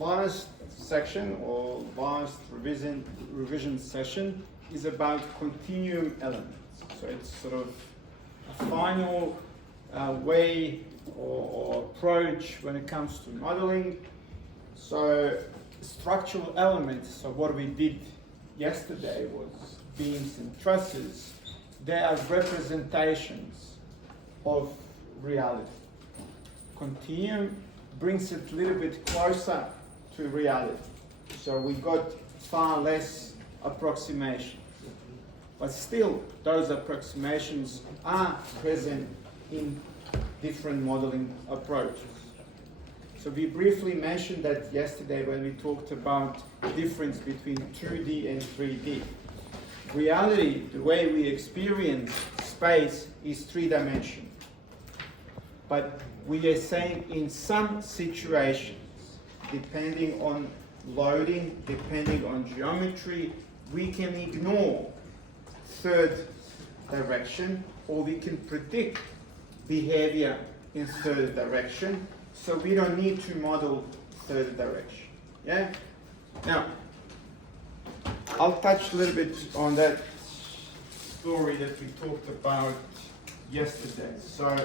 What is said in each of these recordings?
last section or last revision session is about continuum elements. So it's sort of a final way or approach when it comes to modeling. So structural elements, so what we did yesterday was beams and trusses. They are representations of reality. Continuum brings it a little bit closer to reality. So we got far less approximations. But still, those approximations are present in different modeling approaches. So we briefly mentioned that yesterday when we talked about the difference between 2D and 3D. Reality, the way we experience space, is three-dimensional. But we are saying in some situations, depending on loading, depending on geometry, we can ignore third direction, or we can predict behavior in third direction, so we don't need to model third direction. Yeah? Now, I'll touch a little bit on that story that we talked about yesterday. So,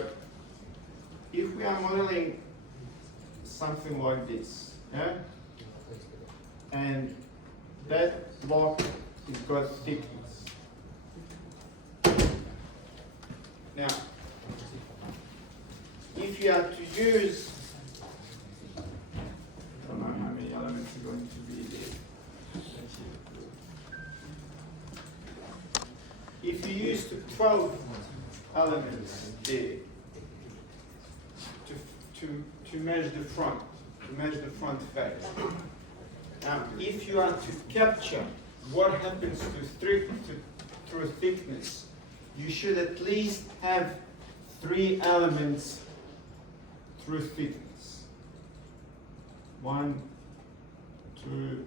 if we are modeling something like this, yeah? And that block has got thickness. Now, if you are to use, I don't know how many elements are going to be there. If you use the 12 elements there to measure the front, face. Now, if you are to capture what happens through thickness, you should at least have 3 elements through thickness. 1, 2,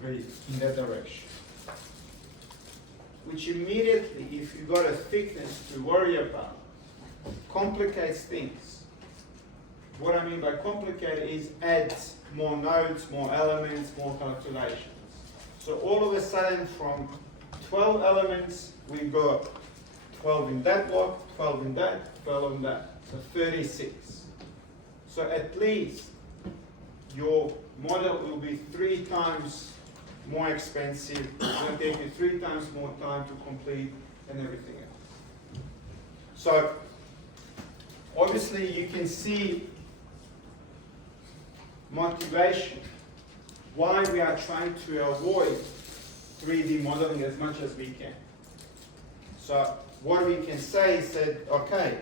3 in that direction. Which immediately, if you got a thickness to worry about, complicates things. What I mean by complicated is adds more nodes, more elements, more calculations. So all of a sudden from 12 elements, we got 12 in that block, 12 in that, 12 in that. So 36. So at least your model will be 3 times more expensive. It's going to take you 3 times more time to complete and everything else. So obviously you can see motivation, why we are trying to avoid 3D modeling as much as we can. So what we can say is that, okay,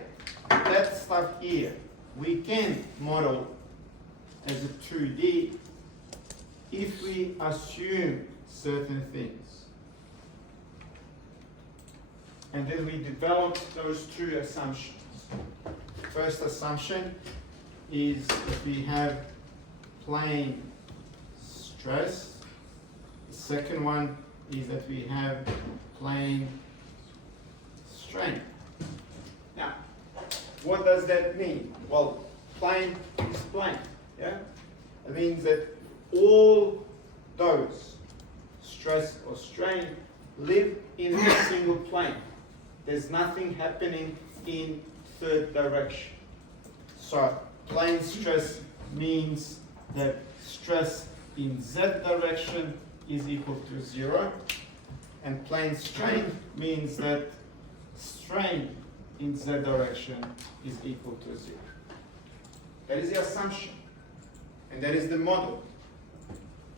that stuff here, we can model as a 2D if we assume certain things. And then we develop those 2 assumptions. First assumption is that we have plane stress. The second one is that we have plane strain. Now, what does that mean? Well, plane is plane, yeah? It means that all those stress or strain live in a single plane. There's nothing happening in third direction. So, plane stress means that stress in Z direction is equal to 0, and plane strain means that strain in Z direction is equal to 0. That is the assumption, and that is the model.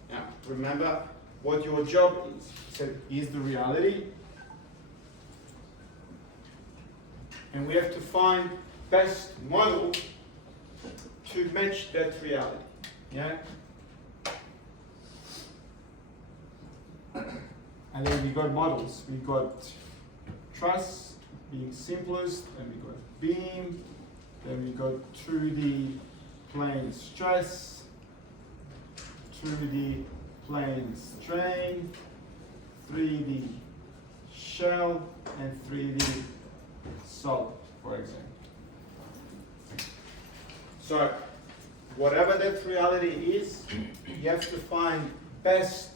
Now, remember what your job is. So, is the reality, and we have to find best model to match that reality. Yeah? And then we got models. We got truss being simplest, and we got beam, then we got 2D plane stress, 2D plane strain, 3D shell, and 3D solid, for example. So whatever that reality is, you have to find best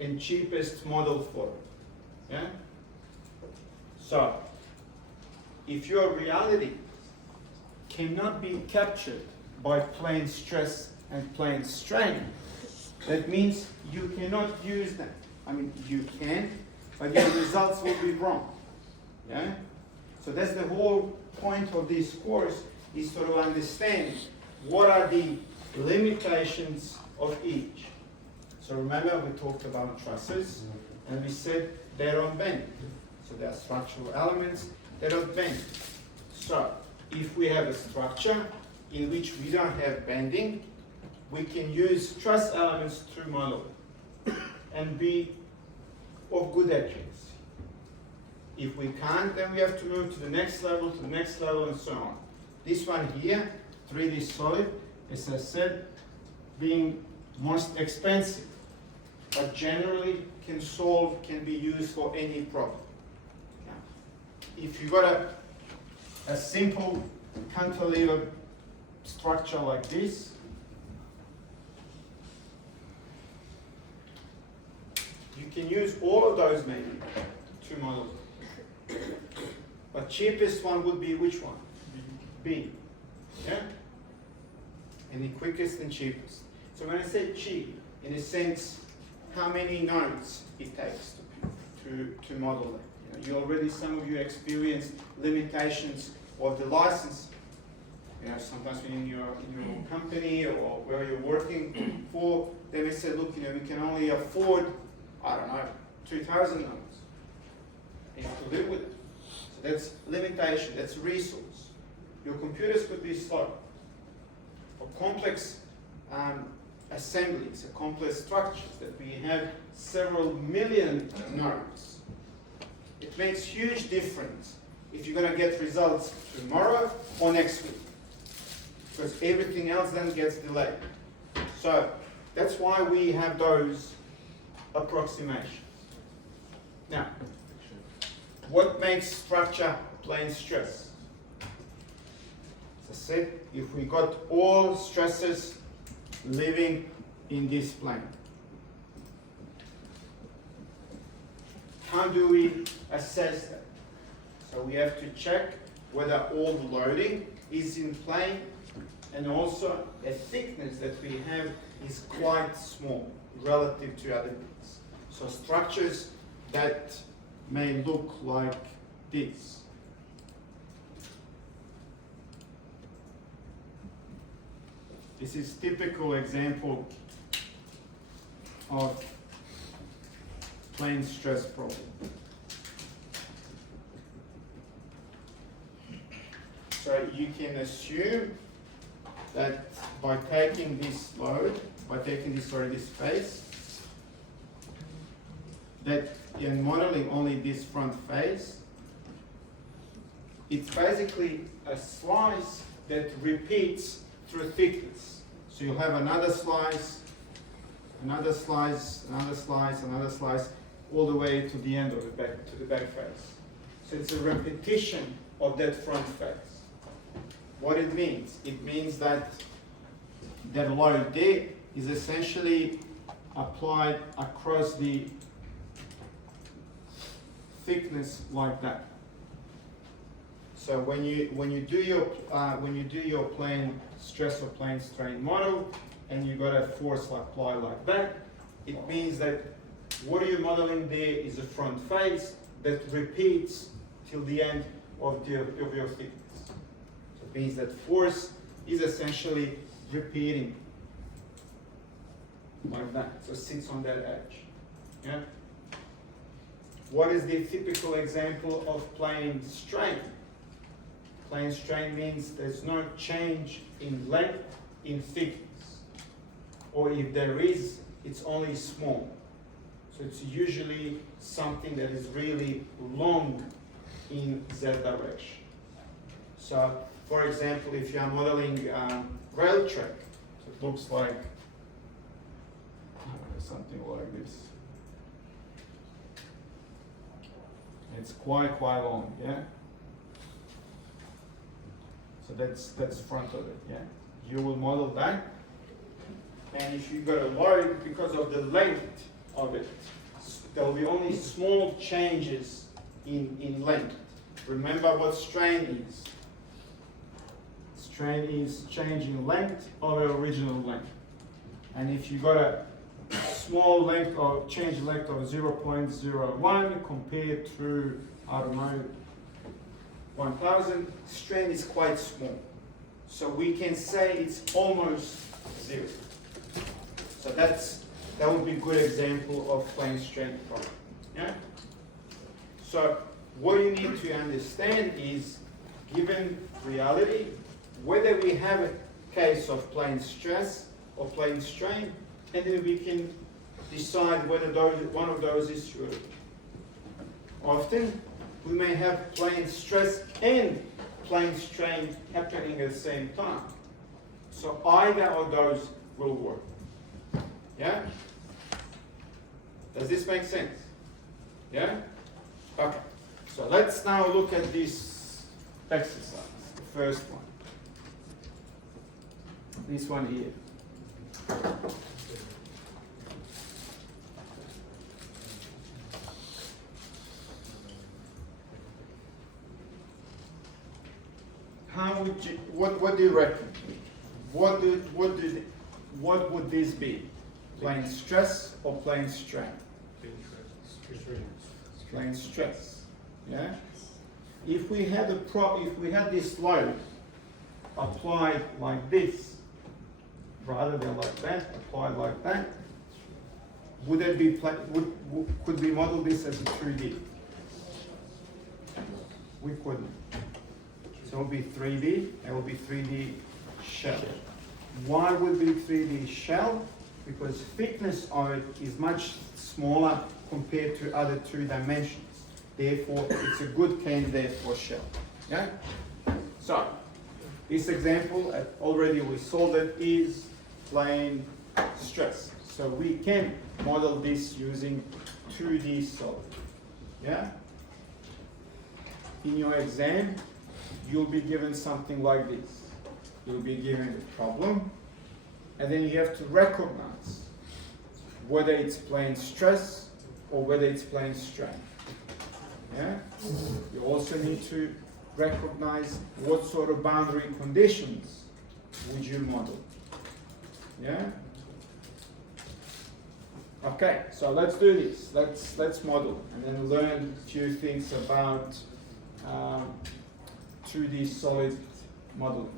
and cheapest model for it. Yeah? So, if your reality cannot be captured by plane stress and plane strain, that means you cannot use them. I mean, you can, but your results will be wrong. Yeah? So that's the whole point of this course, is to understand what are the limitations of each. So remember, we talked about trusses, and we said they don't bend. So they are structural elements, they don't bend. So if we have a structure in which we don't have bending, we can use truss elements to model and be of good accuracy. If we can't, then we have to move to the next level, and so on. This one here, 3D solid, as I said, being most expensive, but generally can be used for any problem. If you got a simple cantilever structure like this, you can use all of those maybe to model. But cheapest one would be which one? B. Yeah? And the quickest and cheapest. So when I say cheap, in a sense, how many nodes it takes to model that. You already, some of you experienced limitations of the license. Sometimes when in your company or where you're working for, they may say, look, we can only afford, 2,000 nodes. You have to live with it. So that's limitation, that's resource. Your computers could be slow. For complex assemblies, complex structures that we have several million nodes, it makes huge difference if you're going to get results tomorrow or next week, because everything else then gets delayed. So that's why we have those approximations. Now, what makes structure plane stress? As I said, if we got all stresses living in this plane, how do we assess that? So we have to check whether all the loading is in plane, and also the thickness that we have is quite small relative to other things. So structures that may look like this. This is typical example of plane stress problem. So you can assume that by taking this load, this face, that in modeling only this front face, it's basically a slice that repeats through thickness. So you'll have another slice, another slice, another slice, another slice, all the way to the end of the back, to the back face. So it's a repetition of that front face. What it means? It means that that load there is essentially applied across the thickness like that. So when you do your plane stress or plane strain model, and you got a force apply like that, it means that what you're modeling there is a front face that repeats till the end of your thickness. So it means that force is essentially repeating like that. So it sits on that edge. Yeah. What is the typical example of plane strain? Plane strain means there's no change in length, in thickness. Or if there is, it's only small. So it's usually something that is really long in Z direction. So, for example, if you are modeling rail track, so it looks like something like this. It's quite long, yeah? So that's front of it, yeah? you will model that. And if you got a load, because of the length of it, there will be only small changes in length. Remember what strain is. Strain is change in length over original length. And if you got a small length of change length of 0.01 compared to, I don't know, 1000, strain is quite small. So we can say it's almost zero. So that would be a good example of plane strain problem. Yeah? So what you need to understand is, given reality, whether we have a case of plane stress or plane strain, and then we can decide whether one of those is true. Often we may have plane stress and plane strain happening at the same time. So either of those will work. Yeah? Does this make sense? Yeah? Okay. So let's now look at this exercise, the first one. This one here. How would you, what do you reckon? What would this be? Plane stress or plane strain? Plane stress. Yeah? If we had this load applied like this, rather than like that, applied like that, would it be could we model this as a 3D? We couldn't. So it will be 3D, it will be 3D shell. Why would it be 3D shell? Because thickness of it is much smaller compared to other two dimensions. Therefore, it's a good candidate for shell. Yeah? So, this example, already we solved it, is plane stress. So we can model this using 2D solid. Yeah? In your exam, you'll be given something like this. You'll be given a problem, and then you have to recognize whether it's plane stress or whether it's plane strain. Yeah? You also need to recognize what sort of boundary conditions would you model. Yeah? Okay, so let's do this. Let's model and then learn a few things about 2D solid modeling.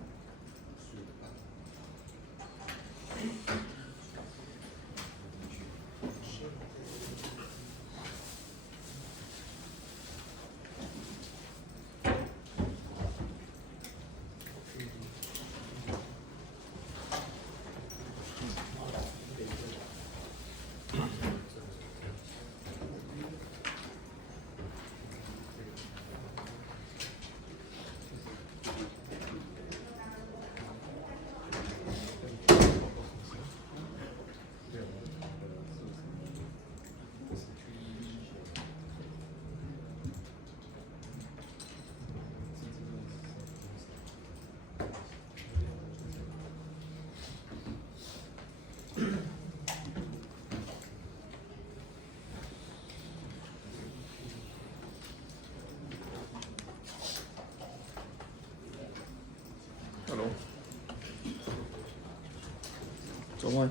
Hello. 정말.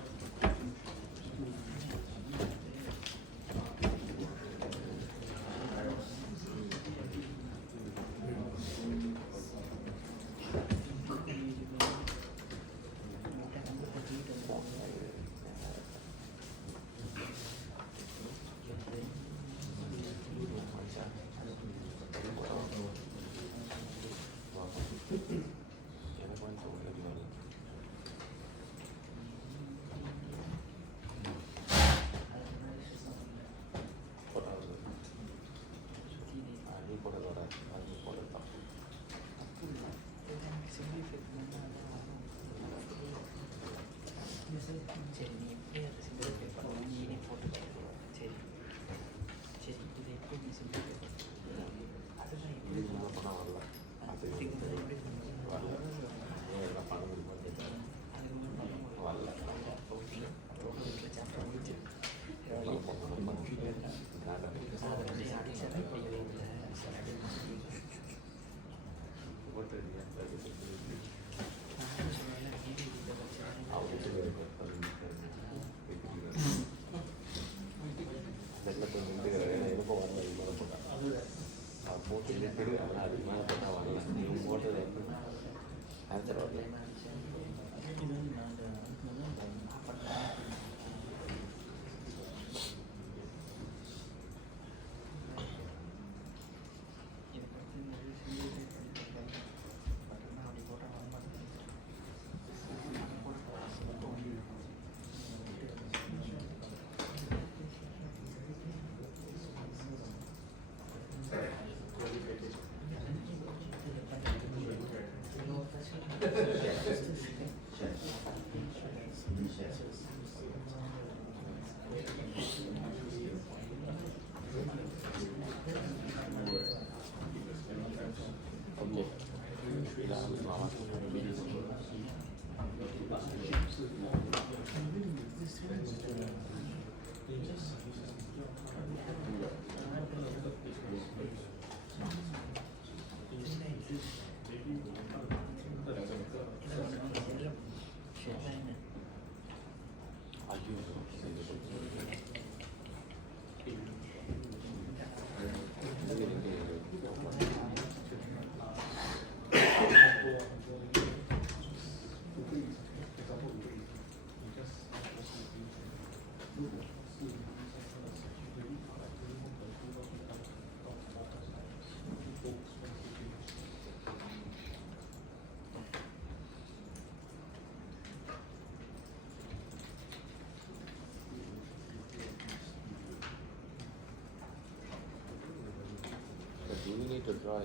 need to draw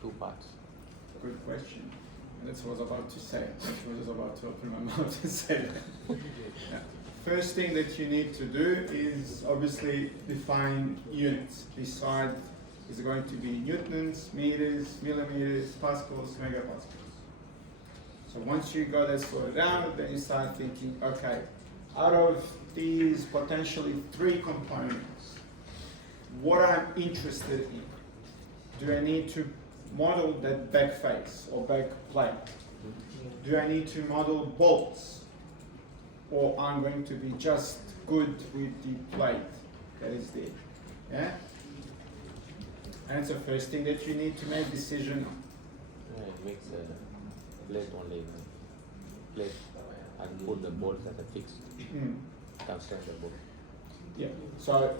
two parts? Good question. That's what I was about to say. That's what I was about to open my mouth to say that. Yeah. First thing that you need to do is obviously define units. Beside is going to be newtons, meters, millimeters, pascals, megapascals. So once you got that sorted out, then you start thinking, okay, out of these potentially 3 components, what I'm interested in? Do I need to model that back face or back plate? Do I need to model bolts? Or I'm going to be just good with the plate that is there? Yeah? And it's the first thing that you need to make decision on. Yeah, it makes a plate only. Plate and put the bolts as a fixed. Construct the bolt. Yeah. So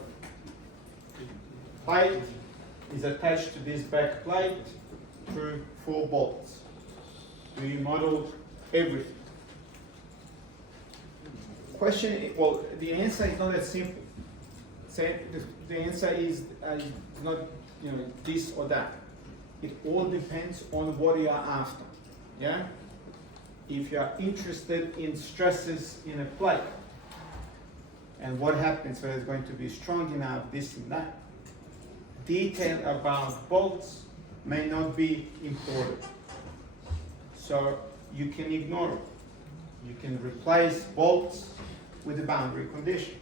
plate is attached to this back plate through 4 bolts. Do you model everything? Question, well, the answer is not that simple. The answer is not, this or that. It all depends on what you are after. Yeah. If you are interested in stresses in a plate, and what happens when it's going to be strong enough, this and that, detail about bolts may not be important. So you can ignore it. You can replace bolts with the boundary condition.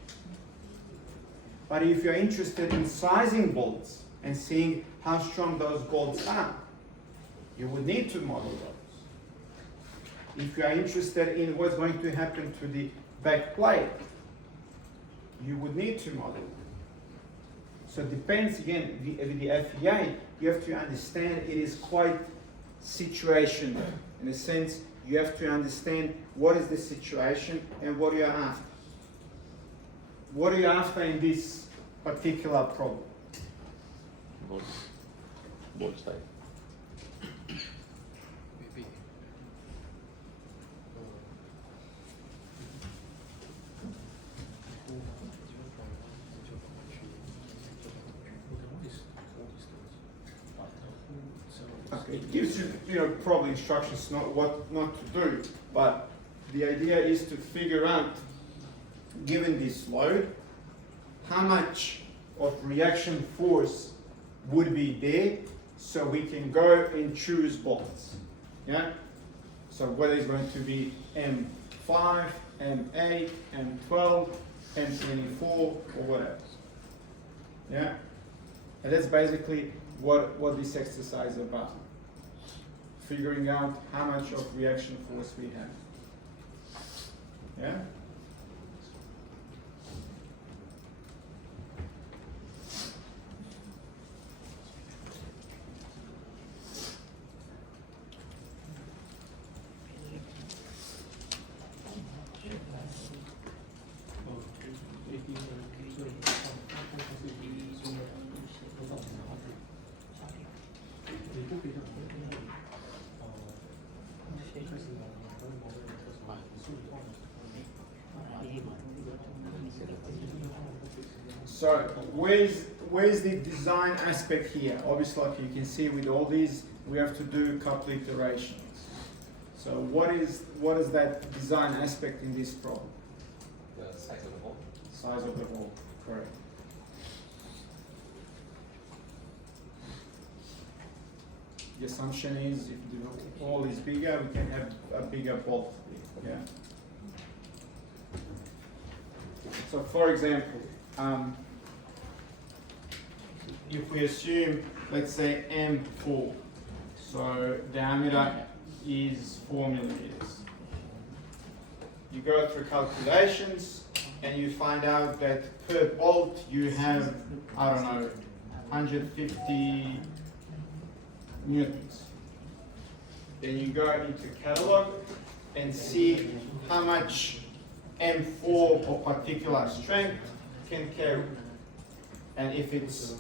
But if you're interested in sizing bolts and seeing how strong those bolts are, you would need to model those. If you are interested in what's going to happen to the back plate, you would need to model it. So it depends, again, the FEA, you have to understand it is quite situational. In a sense, you have to understand what is the situation and what you are after. What are you after in this particular problem? Both sides. Okay, it gives you, probably instructions what not to do, but the idea is to figure out, given this load, how much of reaction force would be there, so we can go and choose bolts. Yeah. So whether it's going to be M5, M8, M12, M24, or whatever. Yeah. And that's basically what this exercise is about. Figuring out how much of reaction force we have. Yeah? So where's the design aspect here? Obviously, like you can see with all these, we have to do a couple iterations. So what is that design aspect in this problem? The size of the hole. Size of the hole, correct. The assumption is if the hole is bigger, we can have a bigger bolt. Yeah. So for example, if we assume, let's say M4, so diameter is 4 millimeters. You go through calculations and you find out that per bolt you have, I don't know, 150 newtons. Then you go into catalog and see how much M4 of particular strength can carry. And if it's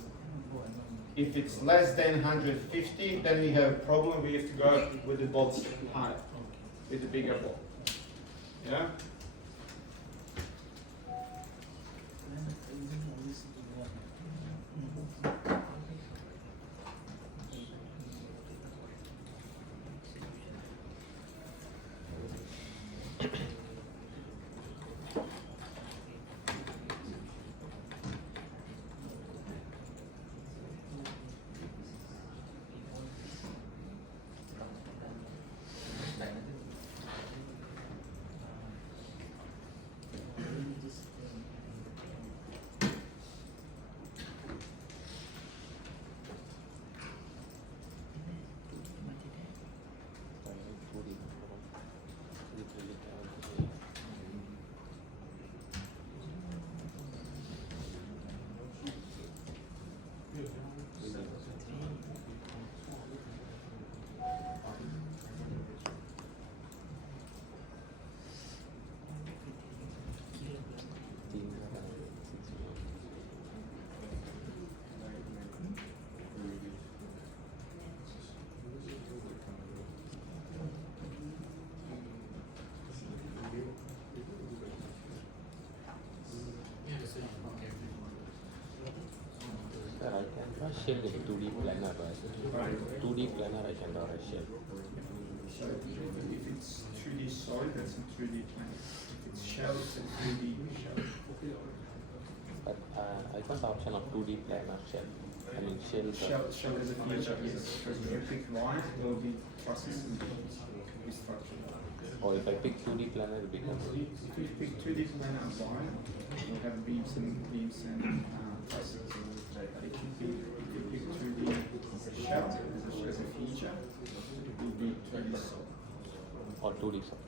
less than 150, then we have a problem. We have to go with the bolts higher, with the bigger bolt. Yeah? Sir, I can draw shell in 2D planar, right? 2D planar, I can draw a shell. So if it's 3D solid, that's a 3D plane. If it's shell, it's a 3D shell. But I got the option of 2D planar shell. I mean shell. Shell is a feature, yes. Because if you pick Y, it will be processed and structured. Or if I pick 2D planar, it becomes. If you pick 2D planar Y, you'll have beams and processes. If you pick 2D shell as a feature, it will be 2D solid. Or 2D solid.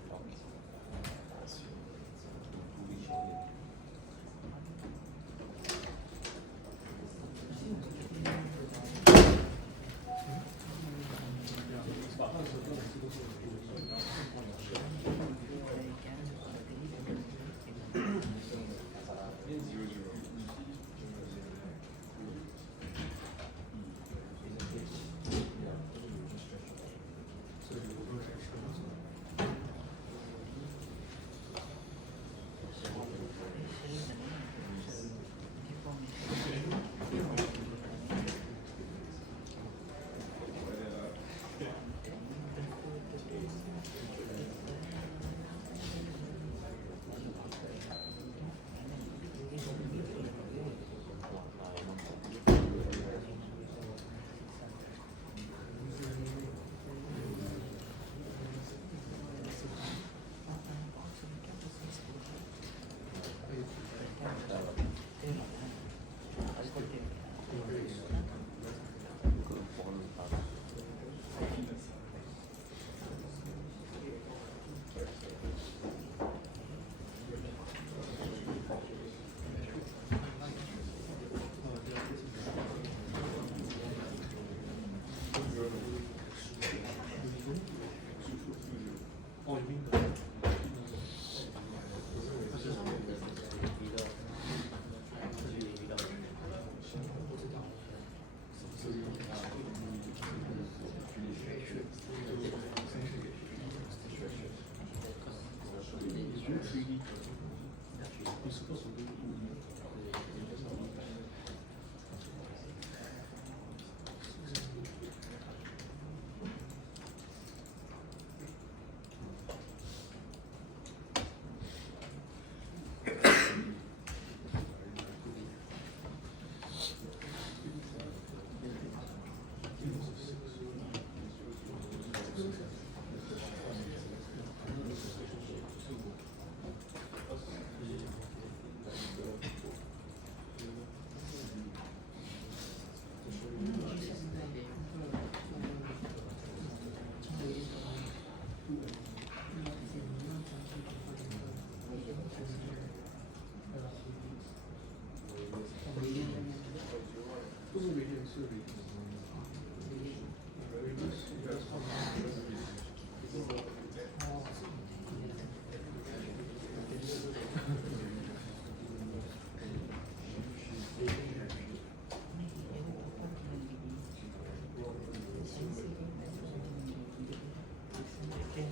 Okay.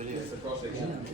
It's a cross section.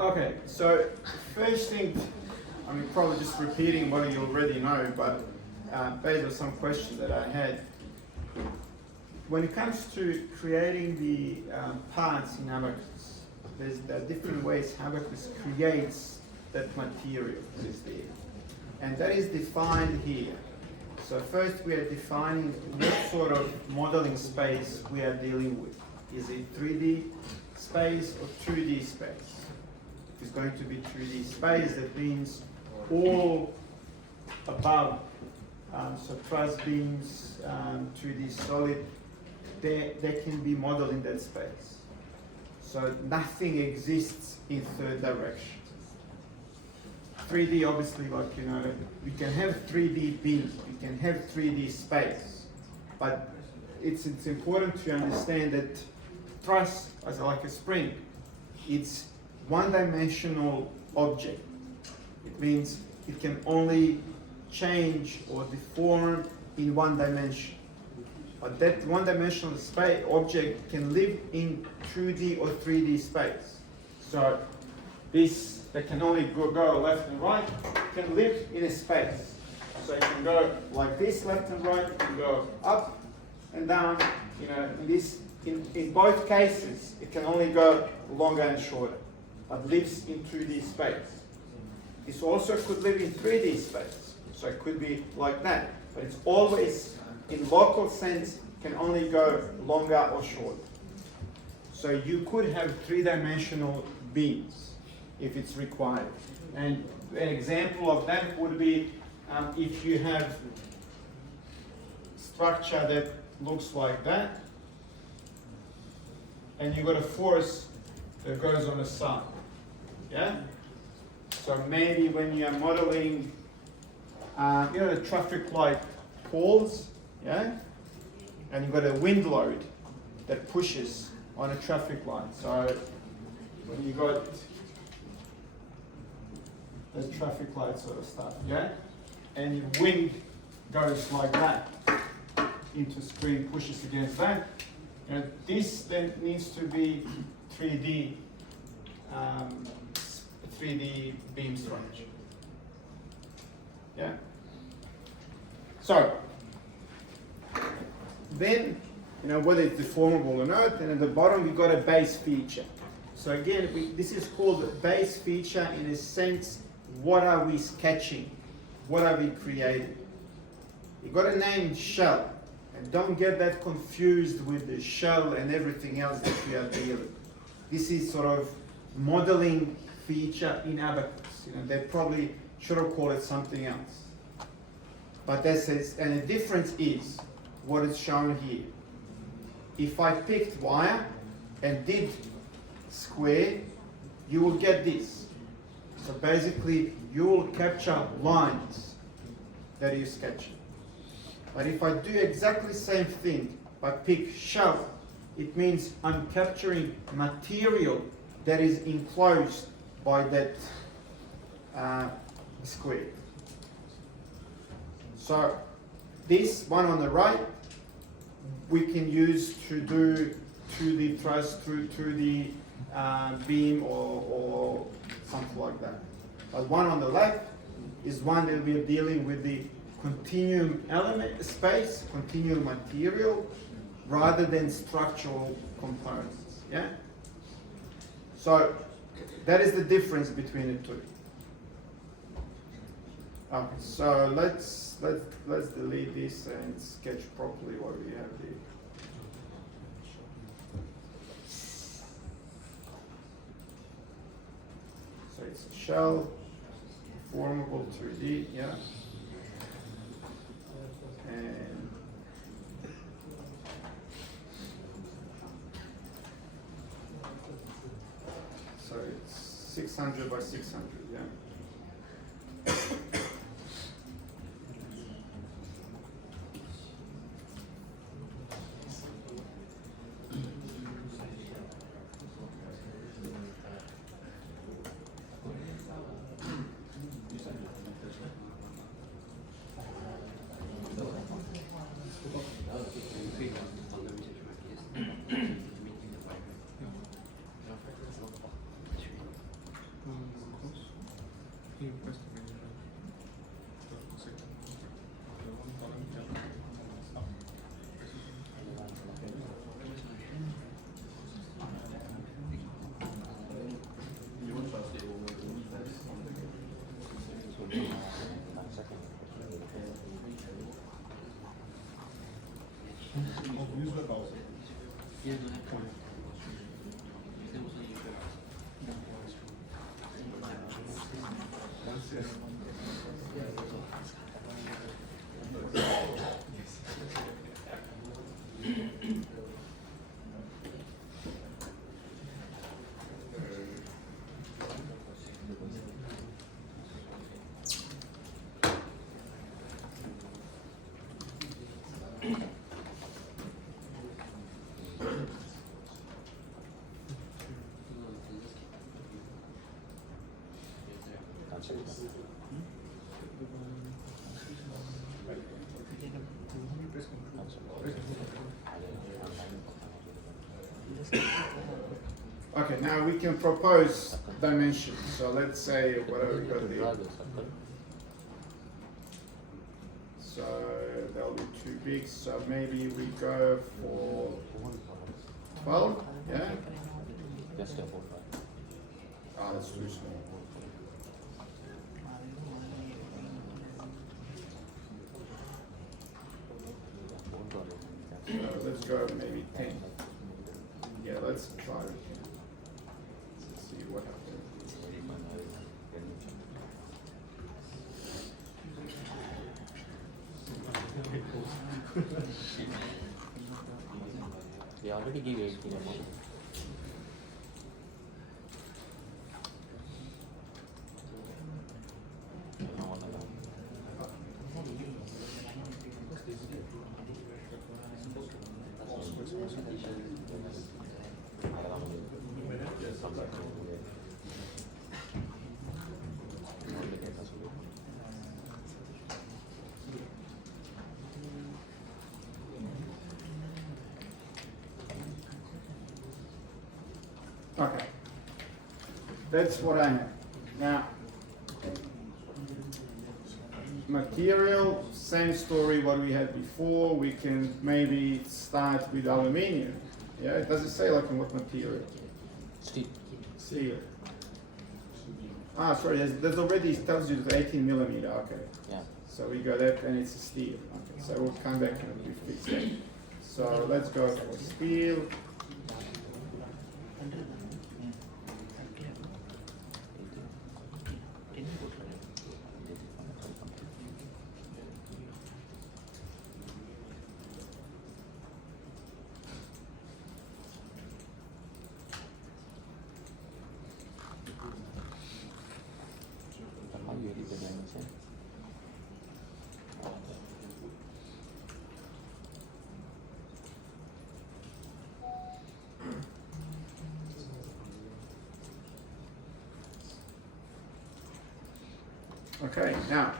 Okay, so first thing, I mean, probably just repeating what you already know, but based on some questions that I had. When it comes to creating the parts in Abacus, there are different ways Abacus creates that material that is there. And that is defined here. So first we are defining what sort of modeling space we are dealing with. Is it 3D space or 2D space? If it's going to be 3D space, that means all above, so truss beams, 2D solid, they can be modeled in that space. So nothing exists in third direction. 3D, obviously, like, you know, we can have 3D beams, we can have 3D space, but it's important to understand that truss, as like a spring, it's one-dimensional object. It means it can only change or deform in one dimension. But that one-dimensional space object can live in 2D or 3D space. So this, that can only go left and right, can live in a space. So it can go like this, left and right, it can go up and down. You know, in both cases, it can only go longer and shorter, but lives in 2D space. This also could live in 3D space. So it could be like that, but it's always, in local sense, can only go longer or shorter. So you could have three-dimensional beams if it's required. And an example of that would be if you have structure that looks like that, and you've got a force that goes on the side. Yeah? So maybe when you're modeling, you know, the traffic light poles, yeah? And you've got a wind load that pushes on a traffic light. So when you got the traffic light sort of stuff, yeah? And your wind goes like that into screen, pushes against that. And this then needs to be 3D, 3D beam structure. Yeah? So, then, you know, whether it's deformable or not, and at the bottom we've got a base feature. So again, this is called a base feature in a sense. What are we sketching? What are we creating? You've got a name shell, and don't get that confused with the shell and everything else that we are dealing with. This is sort of modeling feature in Abacus. You know, they probably should have called it something else. But that says, and the difference is what is shown here. If I picked wire and did square, you will get this. So basically, you will capture lines that you're sketching. But if I do exactly the same thing, but pick shell, it means I'm capturing material that is enclosed by that square. So this one on the right, we can use to do to the truss, to the beam or something like that. But one on the left is one that we are dealing with the continuum element space, continuum material, rather than structural components. Yeah. So that is the difference between the two. Okay, so let's delete this and sketch properly what we have here. So it's a shell, formable 3D, yeah. And so it's 600 by 600, yeah. Okay, now we can propose dimensions. So let's say whatever we got Draw there. the circle. So that'll be too big. So maybe we go for 12. Yeah. Just above that. Ah, that's too small. So let's go maybe 10. Yeah, let's try it. Let's see what happens. They already give 18 amount. Okay. That's what I have. Now, material, same story what we had before. We can maybe start with aluminium. Yeah, it doesn't say like in what material. Steel. Steel. Ah, sorry, there's already, it tells you it's 18 millimeter, okay. Yeah. So we got that and it's steel. Okay, so we'll come back and we fix that. So let's go for steel. How you read the dimension? Okay, now,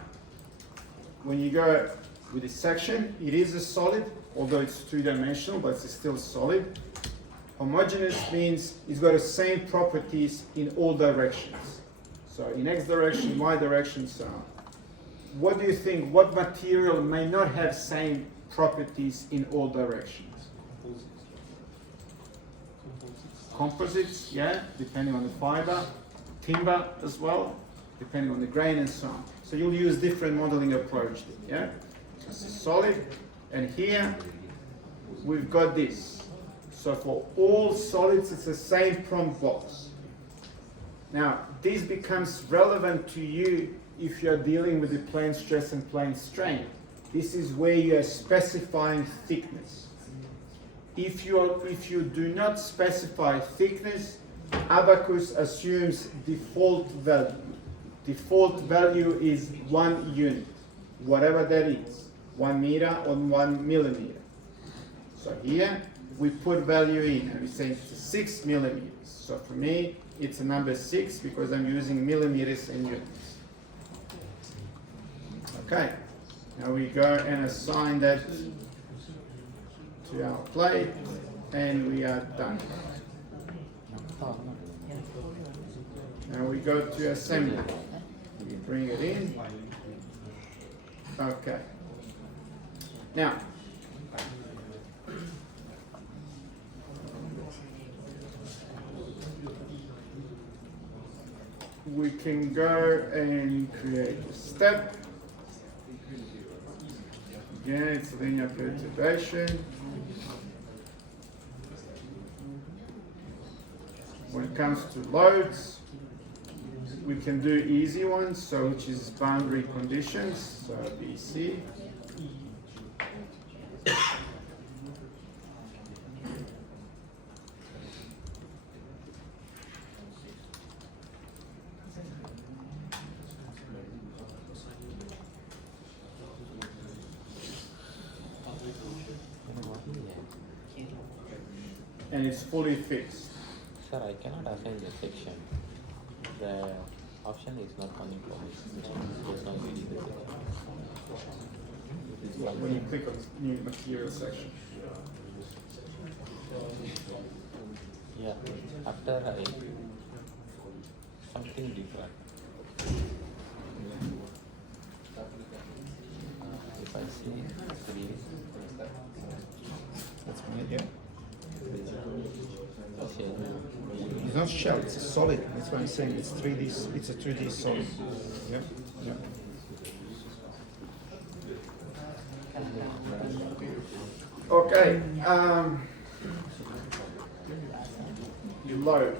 when you go with this section, it is a solid, although it's two-dimensional, but it's still solid. Homogeneous means it's got the same properties in all directions. So in X direction, Y direction, so on. What do you think, what material may not have same properties in all directions? Composites, yeah, depending on the fiber. Timber as well, depending on the grain and so on. So you'll use different modeling approach, yeah? This is solid, and here we've got this. So for all solids, it's the same prompt box. Now, this becomes relevant to you if you're dealing with the plane stress and plane strain. This is where you are specifying thickness. If you do not specify thickness, Abacus assumes default value. Default value is 1 unit, whatever that is, 1 meter or 1 millimeter. So here we put value in and we say it's 6 millimeters. So for me, it's a number 6 because I'm using millimeters and units. Okay, now we go and assign that to our plate and we are done. Now we go to assembly. We bring it in. Okay. Now, we can go and create a step. Again, it's linear perturbation. When it comes to loads, we can do easy ones, so which is boundary conditions, so BC. And it's fully fixed. Sir, I cannot assign the section. The option is not coming for me. There's no using the section. When you click on new material section. Yeah, after I something different. If I see 3, That's me, yeah. shell, It's not shell, it's a solid. That's what I'm saying. It's 3D. It's a 3D solid. Yeah. Yeah. Okay. Load.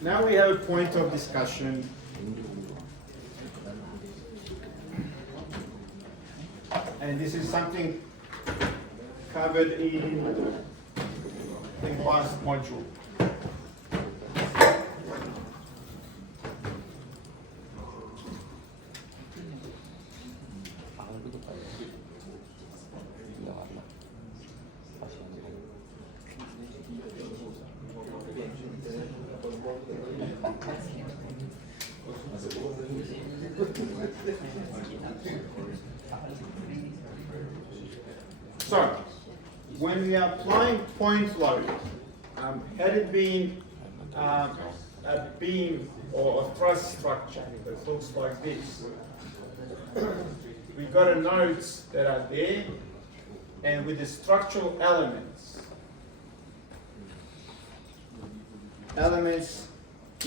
Now we have a point of discussion. And this is something covered in the last module. So, when we are applying point load, had it been a beam or a truss structure that looks like this, we've got a nodes that are there, and with the structural elements,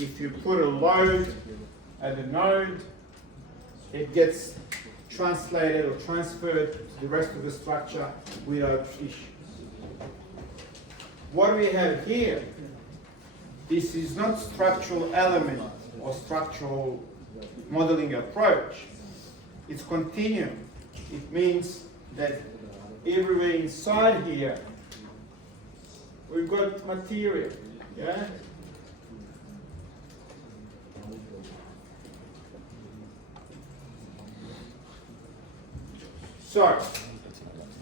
if you put a load at a node, it gets translated or transferred to the rest of the structure without issues. What we have here, this is not structural element or structural modeling approach. It's continuum. It means that everywhere inside here, we've got material, yeah? So,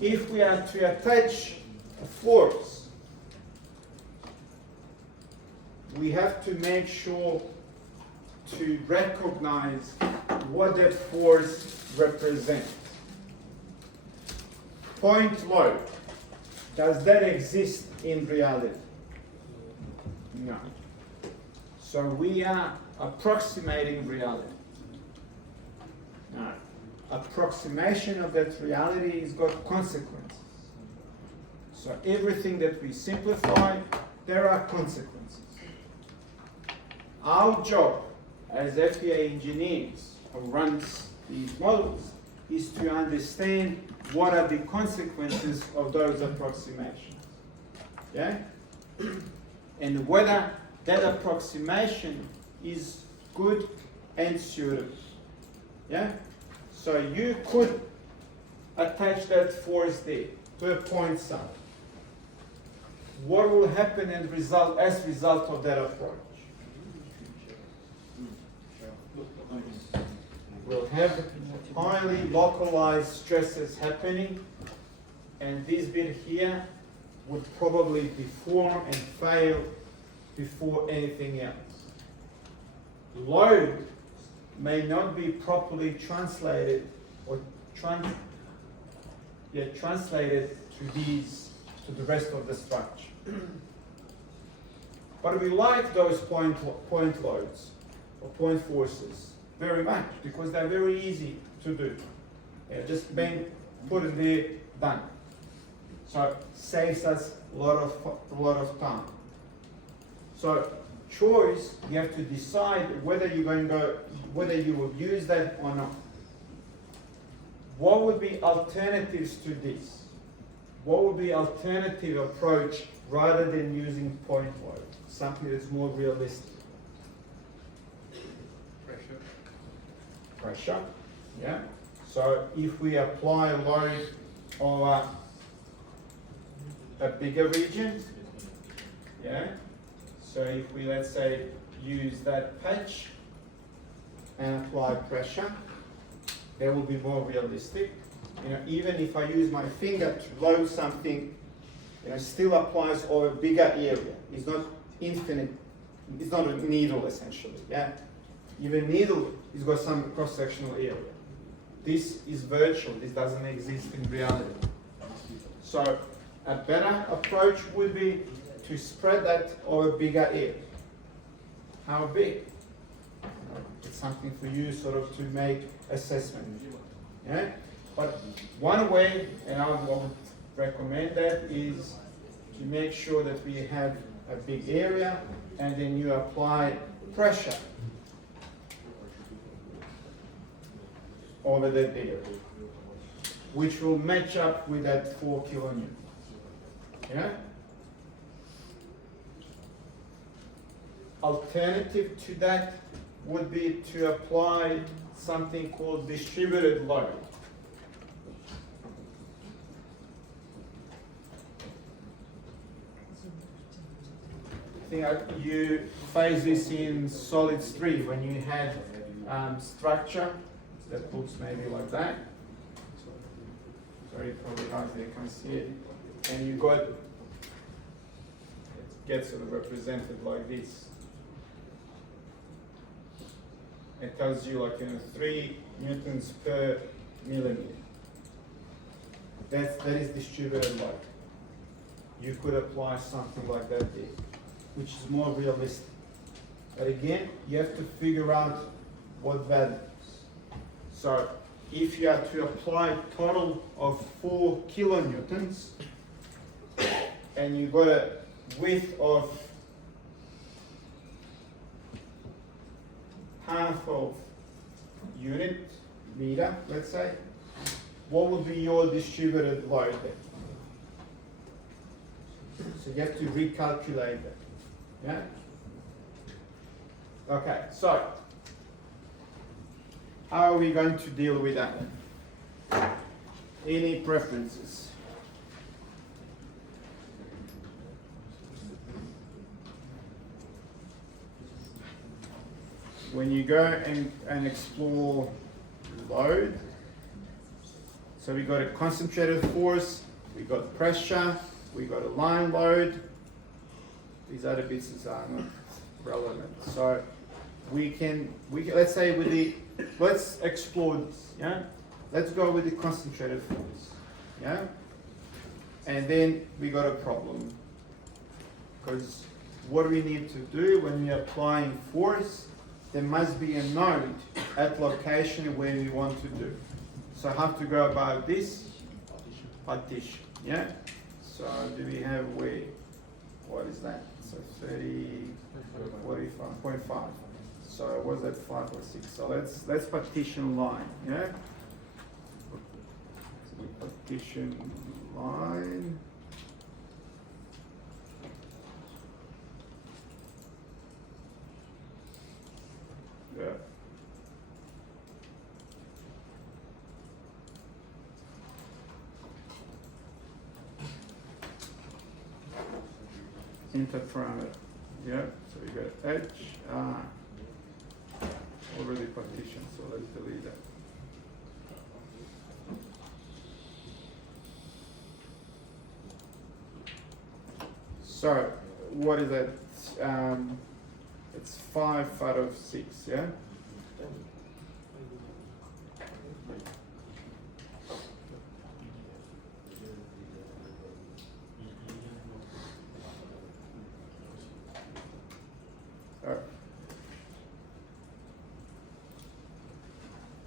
if we are to attach a force, we have to make sure to recognize what that force represents. Point load, does that exist in reality? No. So we are approximating reality. No. Approximation of that reality has got consequences. So everything that we simplify, there are consequences. Our job as FEA engineers who runs these models is to understand what are the consequences of those approximations. Yeah? And whether that approximation is good and suitable. Yeah? So you could attach that force there to a point sum. What will happen as a result of that approach? We'll have highly localized stresses happening, and this bit here would probably deform and fail before anything else. Load may not be properly translated or translated to the rest of the structure. But we like those point loads or point forces very much because they're very easy to do. Just bang, put it there, done. So it saves us a lot of time. So choice, you have to decide whether you will use that or not. what would be alternatives to this? What would be alternative approach rather than using point load? Something that's more realistic. Pressure, yeah. So if we apply load over a bigger region, yeah. So if we, let's say, use that patch and apply pressure, that will be more realistic. You know, even if I use my finger to load something, you know, still applies over a bigger area. It's not infinite. It's not a needle essentially. Yeah. Even needle has got some cross-sectional area. This is virtual. This doesn't exist in reality. So a better approach would be to spread that over a bigger area. How big? It's something for you sort of to make assessment. Yeah? But one way, and I would recommend that, is to make sure that we have a big area and then you apply pressure over that area, which will match up with that 4 kilonewtons. Yeah? Alternative to that would be to apply something called distributed load. I think you face this in solids 3 when you had structure that looks maybe like that. Sorry, probably hard they can't see it. And you got, it gets sort of represented like this. It tells you like 3 newtons per millimeter. That is distributed load. You could apply something like that here, which is more realistic. But again, you have to figure out what value. So if you are to apply a total of 4 kilonewtons and you got a width of half of unit meter, let's say, what would be your distributed load then? So you have to recalculate that. Yeah? Okay, so how are we going to deal with that one? Any preferences? When you go and explore load, so we got a concentrated force, we got pressure, we got a line load. These other bits are not relevant. So we can let's say with the, let's explore this, yeah? Let's go with the concentrated force, yeah? And then we got a problem. Because what we need to do when we're applying force, there must be a node at location where we want to do. So I have to go about this partition, yeah? So do we have where, what is that? So 45.5. So was that 5 or 6? So let's partition line, yeah? So we partition line. Yeah. Interparameter. Yeah, so we got edge, already partitioned, so let's delete that. So, what is that? It's 5 out of 6, yeah?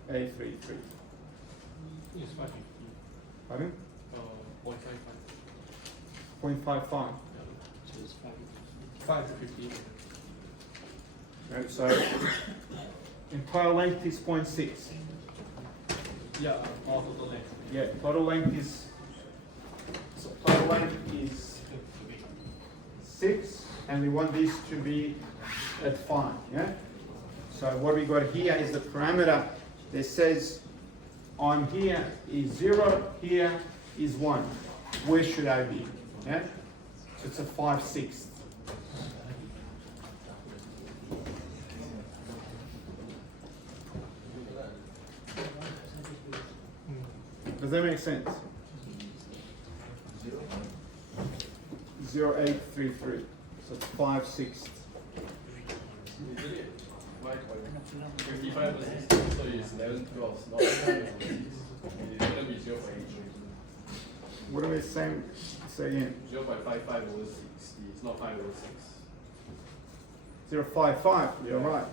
A33. Yes, 550. Pardon? 0.55. 0.55. So it's 5 to 50. Right, so entire length is 0.6. Yeah, all total length. Yeah, total length is, so total length is 6, and we want this to be at 5, yeah? So what we got here is the parameter that says on here is 0, here is 1. Where should I be, yeah? So it's a 5/6. Does that make sense? 0.833. So it's 5/6. 55 was 60, so it's 11, 12, not 6. It's going to be 0.83. What are we saying? Say again. 0.55 over 60, it's not 5 over 6. 0.55. You're right.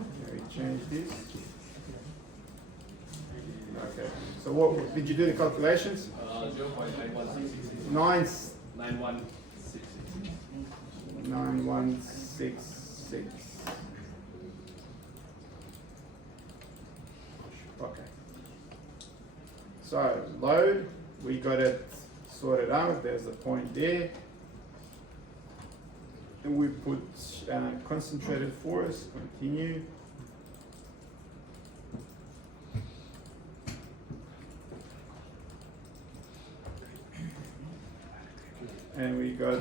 Okay, we change this. Okay. So what did you do the calculations? 0.9166. 9166. 9166. Okay. So load, we got it sorted out. There's a point there. And we put concentrated force, continue. And we got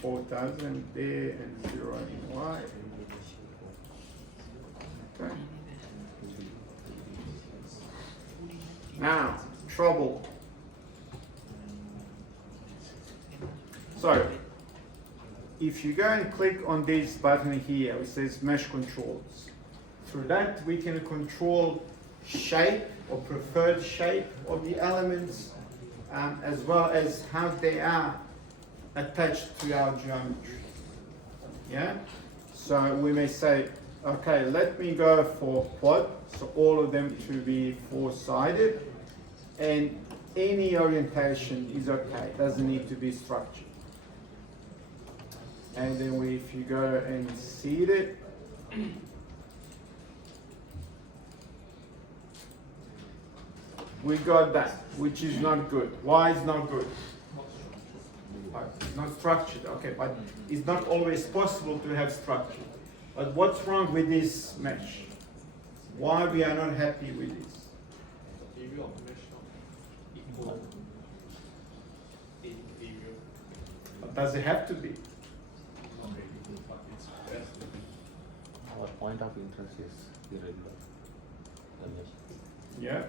4,000 there and 0 in Y. Okay. Now, trouble. So, if you go and click on this button here, which says mesh controls, through that we can control shape or preferred shape of the elements, as well as how they are attached to our geometry. Yeah? So we may say, okay, let me go for quad, so all of them to be four-sided, and any orientation is okay, doesn't need to be structured. And then if you go and seed it, we got that, which is not good. Why is not good? It's not structured, okay, but it's not always possible to have structure. But what's wrong with this mesh? Why we are not happy with this? Area of the mesh equal in area. But does it have to be? Our point of interest is irregular. The mesh. Yeah,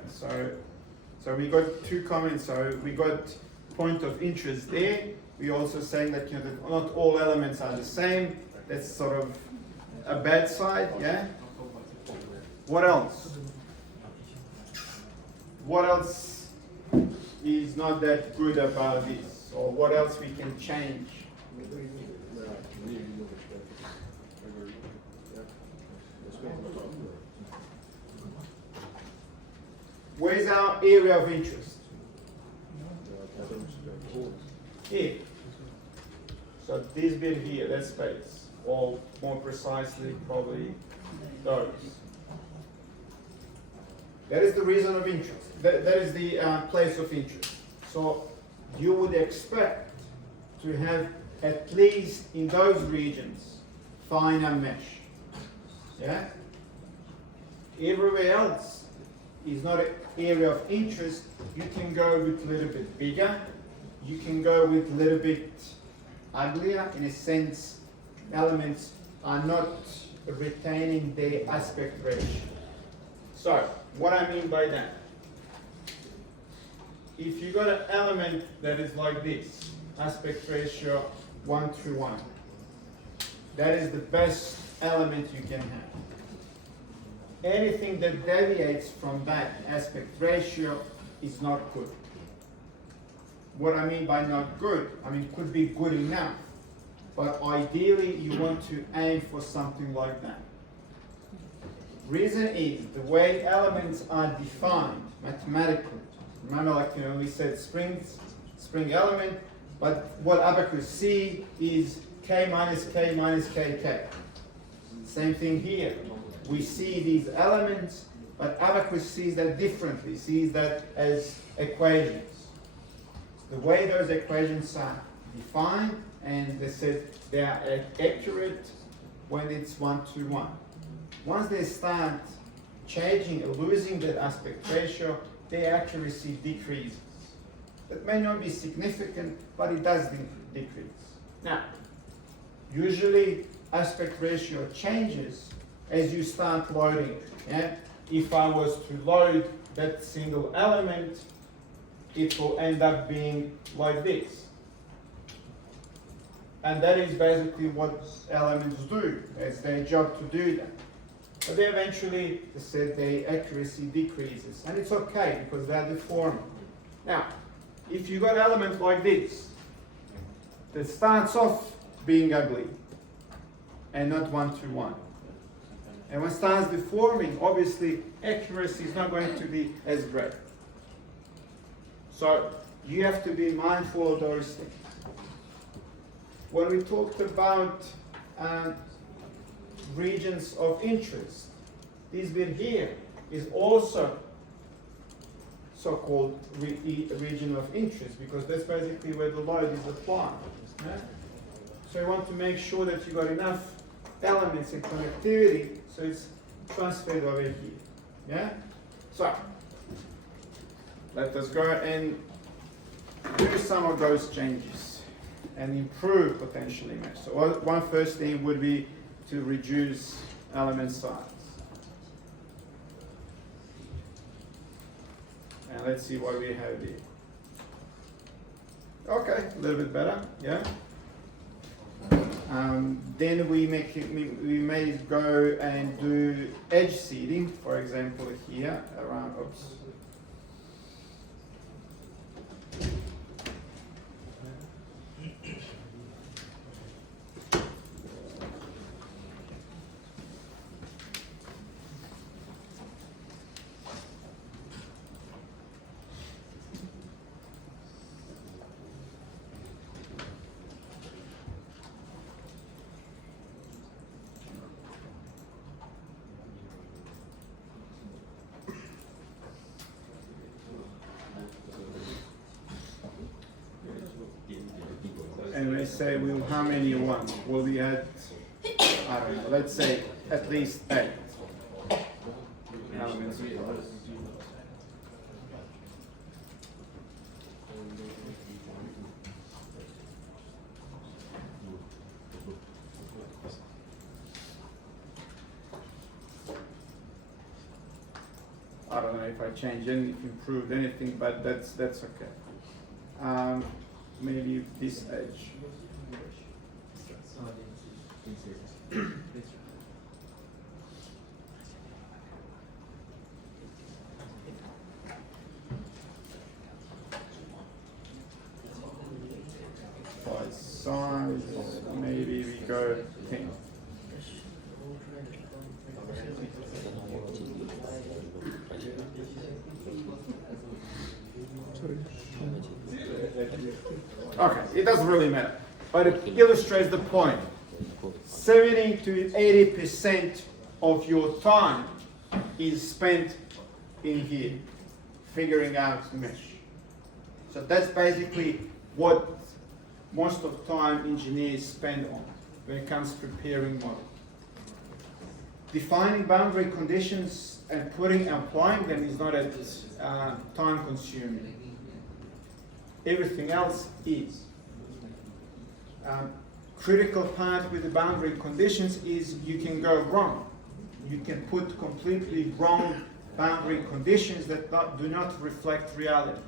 so we got two comments. So we got point of interest there. We also saying that that not all elements are the same. That's sort of a bad side, yeah? What else? What else is not that good about this? Or what else we can change? Where's our area of interest? Here. So this bit here, that space, or more precisely, probably those. That is the reason of interest. That is the place of interest. So you would expect to have at least in those regions finer mesh. Yeah? Everywhere else is not an area of interest. You can go with a little bit bigger. You can go with a little bit uglier. In a sense, elements are not retaining their aspect ratio. So, what I mean by that, if you got an element that is like this, aspect ratio 1:1, that is the best element you can have. Anything that deviates from that aspect ratio is not good. What I mean by not good, I mean could be good enough, but ideally you want to aim for something like that. Reason is the way elements are defined mathematically. Remember, like we said, spring element, but what abacus C is K minus K minus KK. Same thing here. We see these elements, but Abacus sees that differently, sees that as equations. The way those equations are defined, and they said they are accurate when it's 1:1. Once they start changing or losing that aspect ratio, their accuracy decreases. That may not be significant, but it does decrease. Now, usually aspect ratio changes as you start loading. Yeah? If I was to load that single element, it will end up being like this. And that is basically what elements do. It's their job to do that. But they eventually said their accuracy decreases. And it's okay because they're deforming. Now, if you got an element like this, that starts off being ugly and not 1:1. And when it starts deforming, obviously accuracy is not going to be as great. So you have to be mindful of those things. When we talked about regions of interest, this bit here is also so-called region of interest because that's basically where the load is applied. Yeah? So you want to make sure that you got enough elements in connectivity so it's transferred over here. Yeah? So let us go and do some of those changes and improve potentially mesh. So one first thing would be to reduce element size. And let's see what we have here. Okay, a little bit better, yeah. Then we may go and do edge seeding, for example, here around. Oops. And we say, well, how many you want? Well, we had, I don't know, let's say at least 8 elements. I don't know if I changed anything, improved anything, but that's okay. Maybe this edge. By size, maybe we go 10. Okay, it doesn't really matter, but it illustrates the point. 70 to 80% of your time is spent in here, figuring out the mesh. So that's basically what most of the time engineers spend on when it comes to preparing models. Defining boundary conditions and applying them is not as time consuming. Everything else is. Critical part with the boundary conditions is you can go wrong. You can put completely wrong boundary conditions that do not reflect reality.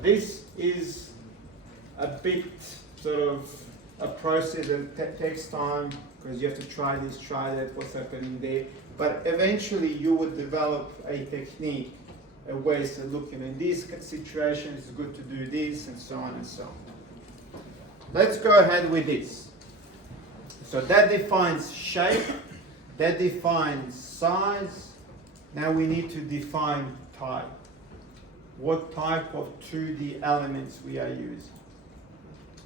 This is a bit sort of a process that takes time because you have to try this, try that, what's happening there. But eventually you would develop a technique, a ways of looking in these situations, it's good to do this, and so on and so on. Let's go ahead with this. So that defines shape, that defines size. Now we need to define type. What type of 2D elements we are using.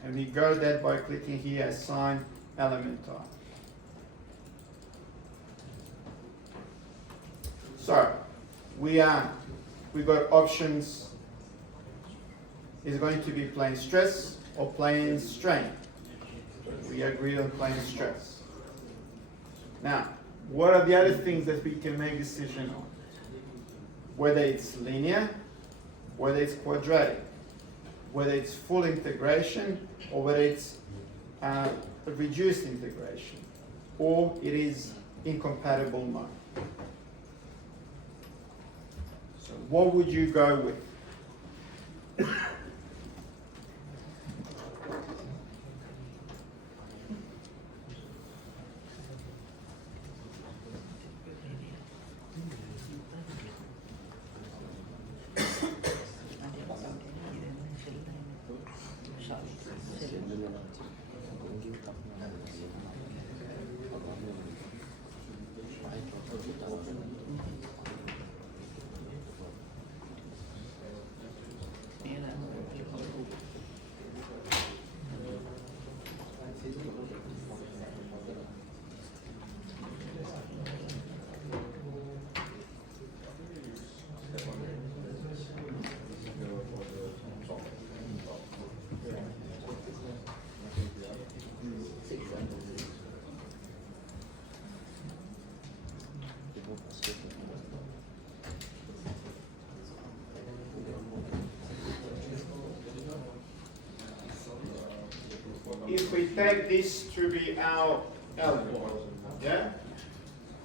And we go that by clicking here, assign element type. So we've got options. Is going to be plane stress or plane strain. We agree on plane stress. Now, what are the other things that we can make decision on? Whether it's linear, whether it's quadratic, whether it's full integration, or whether it's reduced integration, or it is incompatible mode. So what would you go with? If we take this to be our element, yeah?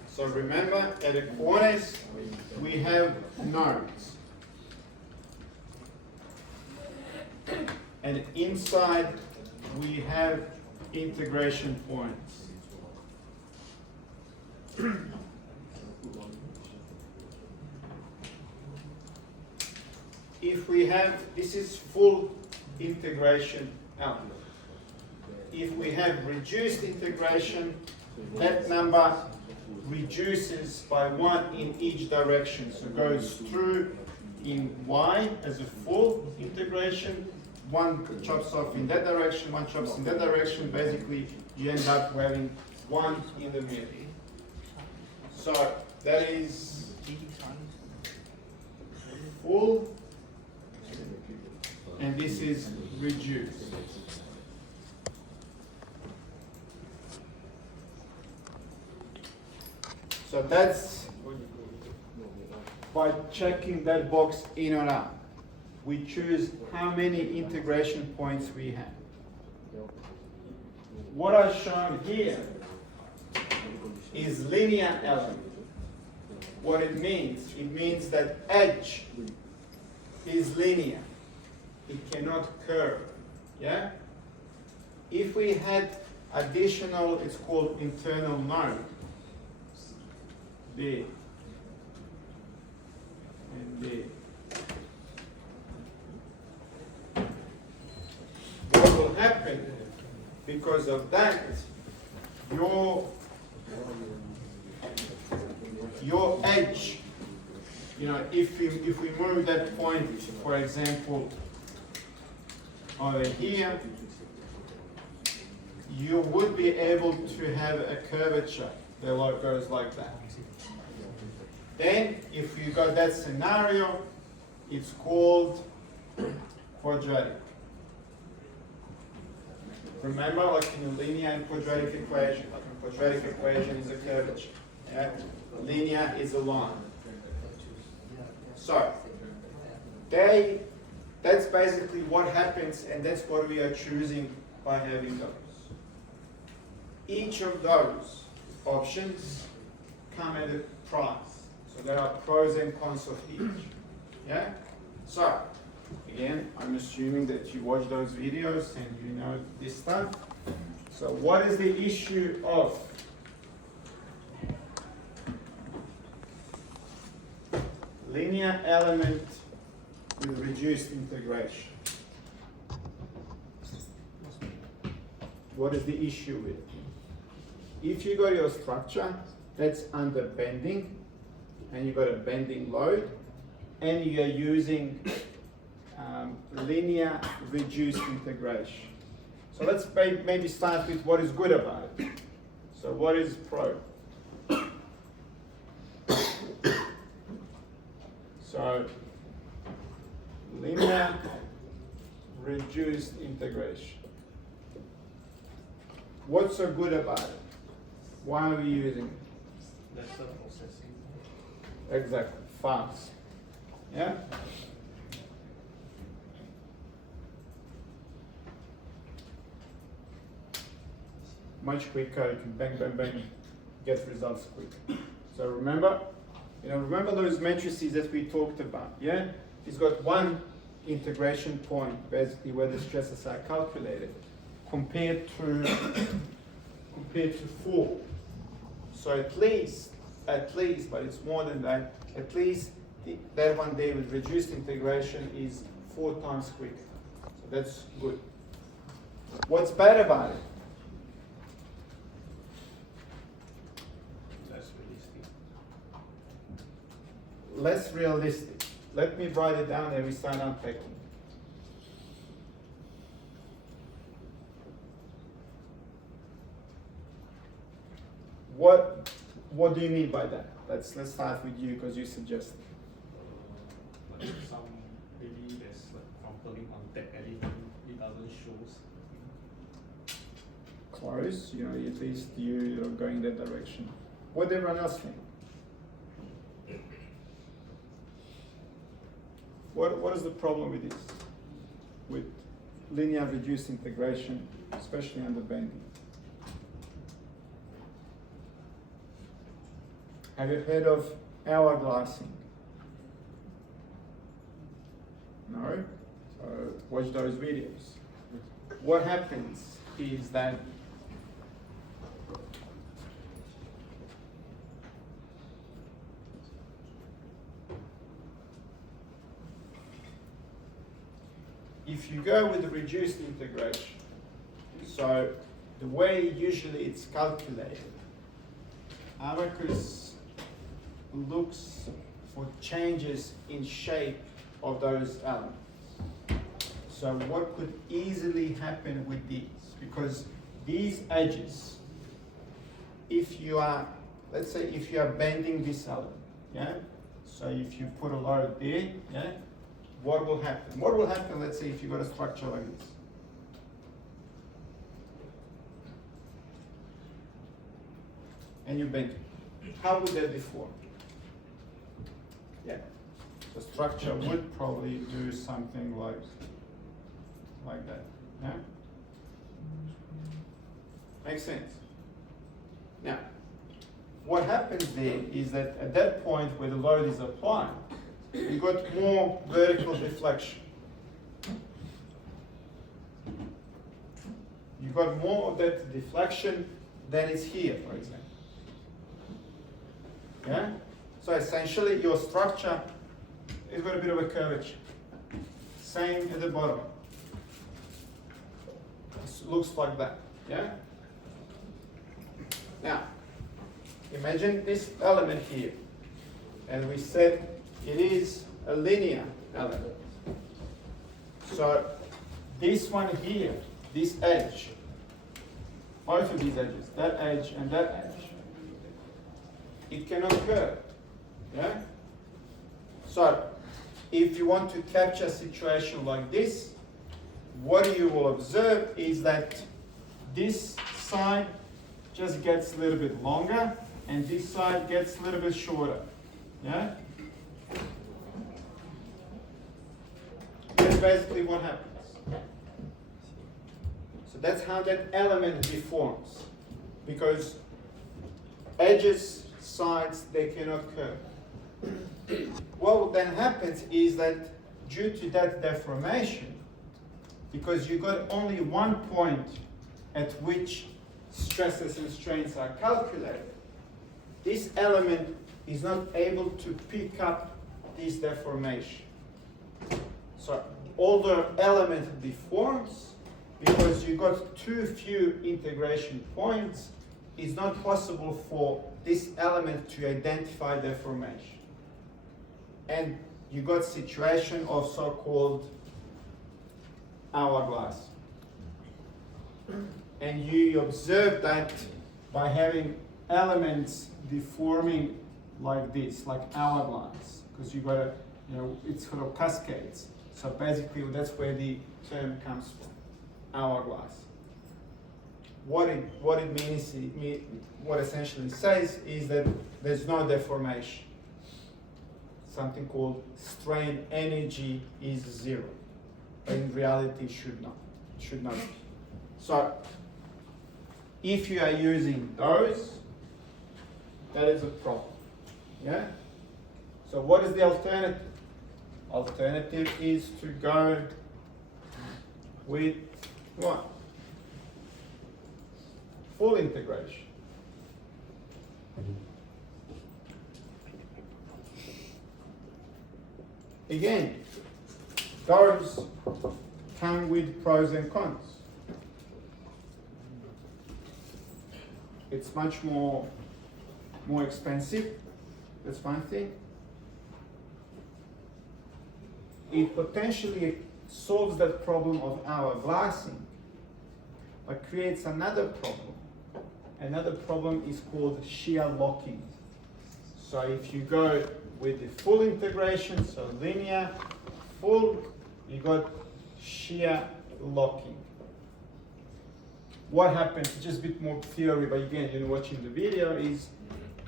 So remember, at the corners, we have nodes. And inside, we have integration points. If we have, this is full integration element. If we have reduced integration, that number reduces by 1 in each direction. So goes through in Y as a full integration, one chops off in that direction, one chops in that direction. Basically, you end up having 1 in the middle. So that is full, and this is reduced. So that's by checking that box in or out. We choose how many integration points we have. What I've shown here is linear element. What it means that edge is linear. It cannot curve. Yeah? If we had additional, it's called internal node. B and B. What will happen because of that? Your edge, if we move that point, for example, over here, you would be able to have a curvature that goes like that. Then, if you got that scenario, it's called quadratic. Remember, like in a linear and quadratic equation, like a quadratic equation is a curvature. Yeah? Linear is a line. So, that's basically what happens, and that's what we are choosing by having those. Each of those options come at a price. So there are pros and cons of each. Yeah? So, again, I'm assuming that you watch those videos and you know this stuff. So what is the issue of linear element with reduced integration? What is the issue with it? If you got your structure that's under bending, and you got a bending load, and you are using linear reduced integration. So let's maybe start with what is good about it. So what is pro? So linear reduced integration. What's so good about it? Why are we using it? Lesser processing. Exactly, fast. Yeah? Much quicker, you can bang, bang, bang, get results quick. So remember those matrices that we talked about, yeah? It's got one integration point, basically where the stresses are calculated, compared to 4. So at least, but it's more than that, at least that one there with reduced integration is 4 times quicker. So that's good. What's bad about it? Less realistic. Less realistic. Let me write it down and we start unpacking. What do you mean by that? Let's start with you because you suggested. Like some maybe there's like crumpling on that element, it doesn't show. Close, at least you're going that direction. What did everyone else think? What is the problem with this? With linear reduced integration, especially under bending? Have you heard of hourglassing? No? So watch those videos. What happens is that if you go with the reduced integration, so the way usually it's calculated, Abacus looks for changes in shape of those elements. So what could easily happen with these? Because these edges, if you are, let's say if you are bending this element, yeah? So if you put a load there, yeah? What will happen? What will happen, let's say, if you've got a structure like this? And you bend it. How would that be formed? Yeah. The structure would probably do something like that. Yeah? Makes sense? Now, what happens there is that at that point where the load is applied, you got more vertical deflection. You got more of that deflection than is here, for example. Yeah? So essentially your structure has got a bit of a curvature. Same at the bottom. It looks like that. Yeah? Now, imagine this element here. And we said it is a linear element. So this one here, this edge, both of these edges, that edge and that edge, it cannot curve. Yeah? So if you want to capture a situation like this, what you will observe is that this side just gets a little bit longer and this side gets a little bit shorter. Yeah? That's basically what happens. So that's how that element deforms. Because edges, sides, they cannot curve. What then happens is that due to that deformation, because you got only one point at which stresses and strains are calculated, this element is not able to pick up this deformation. So older element deforms because you got too few integration points. It's not possible for this element to identify deformation. And you got situation of so-called hourglass. And you observe that by having elements deforming like this, like hourglass, because you got it sort of cascades. So basically, that's where the term comes from, hourglass. What it means, what essentially says is that there's no deformation. Something called strain energy is zero, but in reality, it should not. It should not be. So, if you are using those, that is a problem. Yeah. So, what is the alternative? Alternative is to go with what? Full integration. Again, those come with pros and cons. It's much more expensive. That's one thing. It potentially solves that problem of hourglassing, but creates another problem. Another problem is called shear locking. So if you go with the full integration, so linear, full, you got shear locking. What happens, just a bit more theory, but again, watching the video, is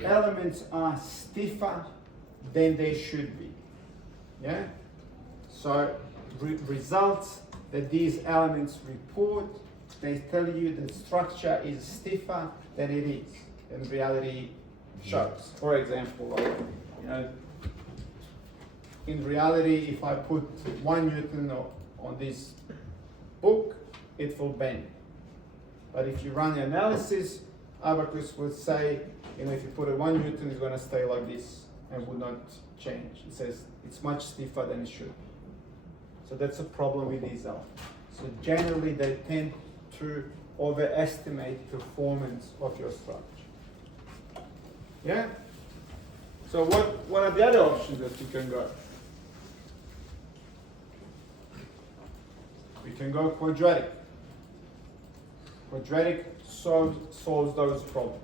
elements are stiffer than they should be. Yeah? So results that these elements report, they tell you that structure is stiffer than it is, and reality shows. For example, in reality, if I put 1 Newton on this book, it will bend. But if you run the analysis, Abacus would say, if you put a 1 Newton, it's going to stay like this and would not change. It says it's much stiffer than it should be. So that's a problem with these elements. So generally, they tend to overestimate performance of your structure. Yeah? So what are the other options that we can go? We can go quadratic. Quadratic solves those problems.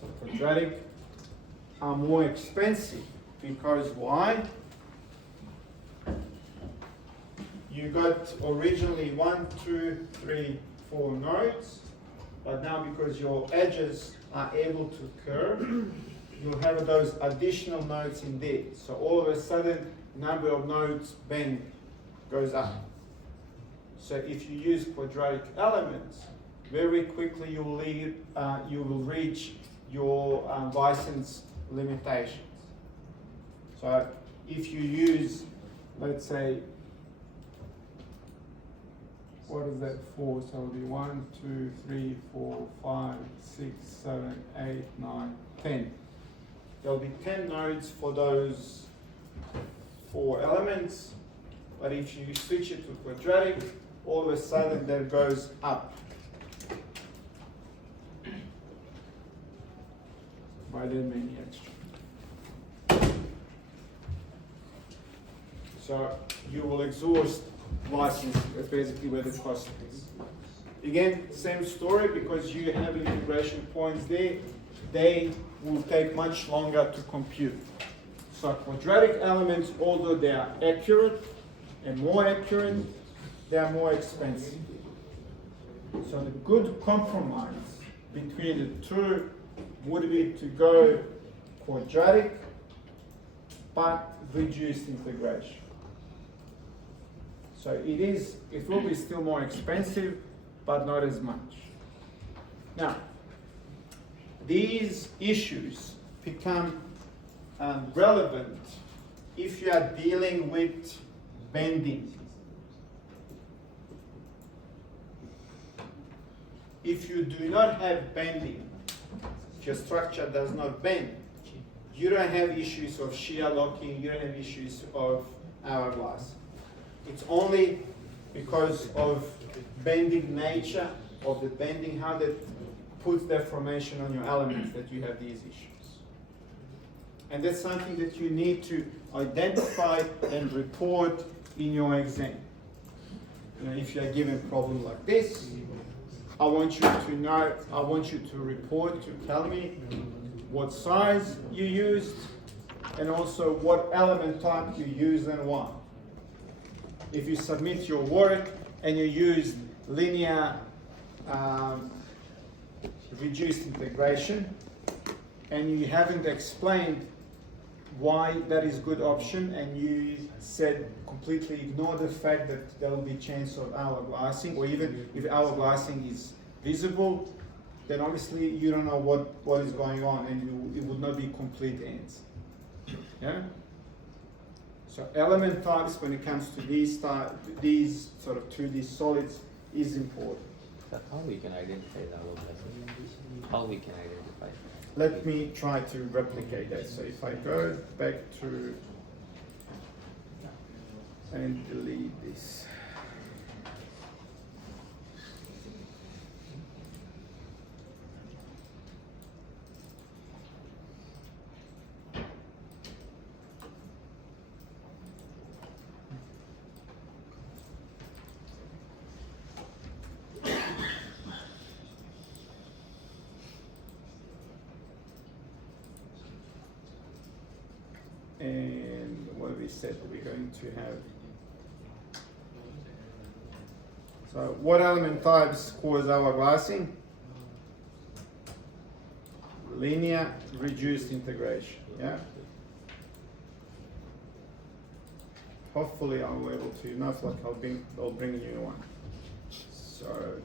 So quadratic are more expensive because why? You got originally 1, 2, 3, 4 nodes, but now because your edges are able to curve, you'll have those additional nodes in there. So all of a sudden, number of nodes bend goes up. So if you use quadratic elements, very quickly you will reach your license limitations. So if you use, let's say, what is that for? So it'll be 1, 2, 3, 4, 5, 6, 7, 8, 9, 10. There'll be 10 nodes for those 4 elements, but if you switch it to quadratic, all of a sudden that goes up by that many extra. So you will exhaust license. That's basically where the cost is. Again, same story, because you have integration points there, they will take much longer to compute. So quadratic elements, although they are accurate and more accurate, they are more expensive. So the good compromise between the two would be to go quadratic but reduced integration. So it will be still more expensive, but not as much. Now, these issues become relevant if you are dealing with bending. If you do not have bending, if your structure does not bend, you don't have issues of shear locking, you don't have issues of hourglass. It's only because of bending nature of the bending, how that puts deformation on your elements, that you have these issues. And that's something that you need to identify and report in your exam. If you are given a problem like this, I want you to know, I want you to report, to tell me what size you used, and also what element type you use and why. If you submit your work and you use linear reduced integration and you haven't explained why that is good option, and you said completely ignore the fact that there will be chance of hourglassing, or even if hourglassing is visible, then obviously you don't know what is going on, and it would not be complete ends. Yeah. So element types when it comes to these sort of 2D solids is important. So how we can identify the hourglass? How we can identify? Let me try to replicate that. So if I go back to and delete this. And what we said we're going to have. So what element types cause hourglassing? Linear reduced integration, yeah? Hopefully I'll be able to, enough like I'll bring a new one. So,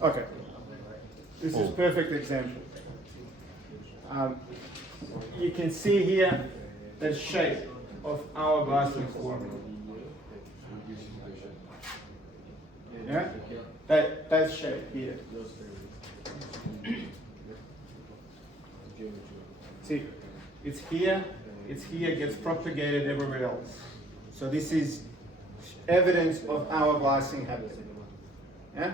okay, this is perfect example. You can see here the shape of hourglass formula. Yeah, that shape here. See, it's here, gets propagated everywhere else. So this is evidence of hourglassing happening. Yeah.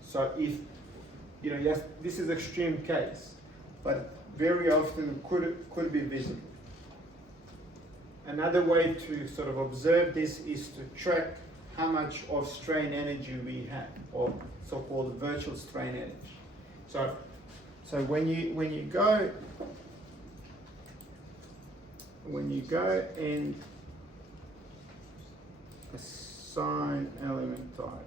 So if, yes, this is extreme case, but very often could be visible. Another way to sort of observe this is to track how much of strain energy we have, or so-called virtual strain energy. So when you go and assign element type,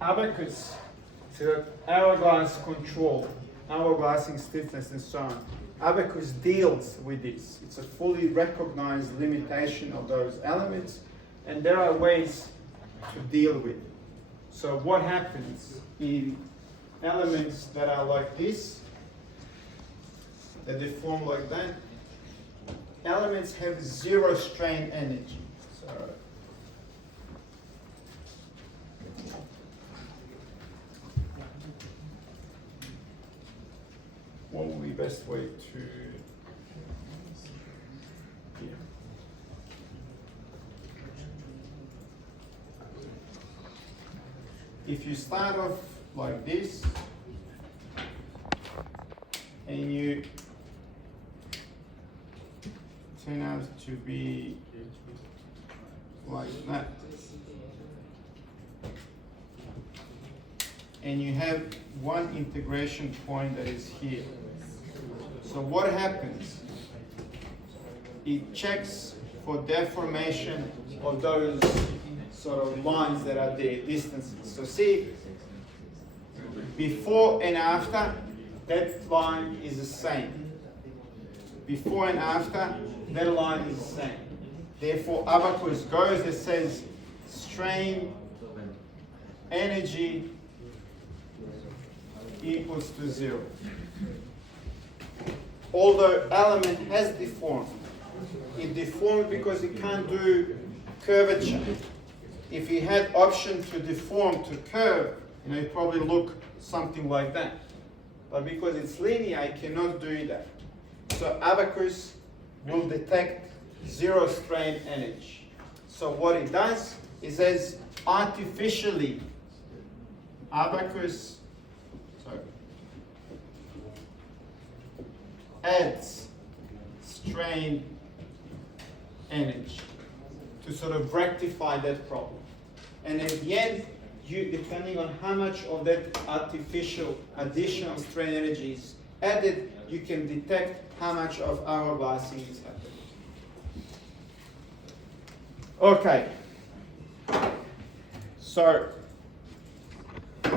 abacus, so hourglass control, hourglassing stiffness and so on. Abacus deals with this. It's a fully recognized limitation of those elements, and there are ways to deal with it. So what happens in elements that are like this, that they form like that? Elements have zero strain energy. So what would be the best way to, yeah. If you start off like this, and you turn out to be like that, and you have one integration point that is here. So what happens? It checks for deformation of those sort of lines that are there, distances. So see, before and after, that line is the same. Before and after, that line is the same. Therefore, Abacus goes, it says strain energy equals to 0. Although element has deformed, it deformed because it can't do curvature. If you had option to deform to curve, it probably look something like that. But because it's linear, I cannot do that. So Abacus will detect 0 strain energy. So what it does is says artificially, Abacus adds strain energy to sort of rectify that problem. And at the end, depending on how much of that artificial additional strain energy is added, you can detect how much of our biasing is happening. Okay. So, do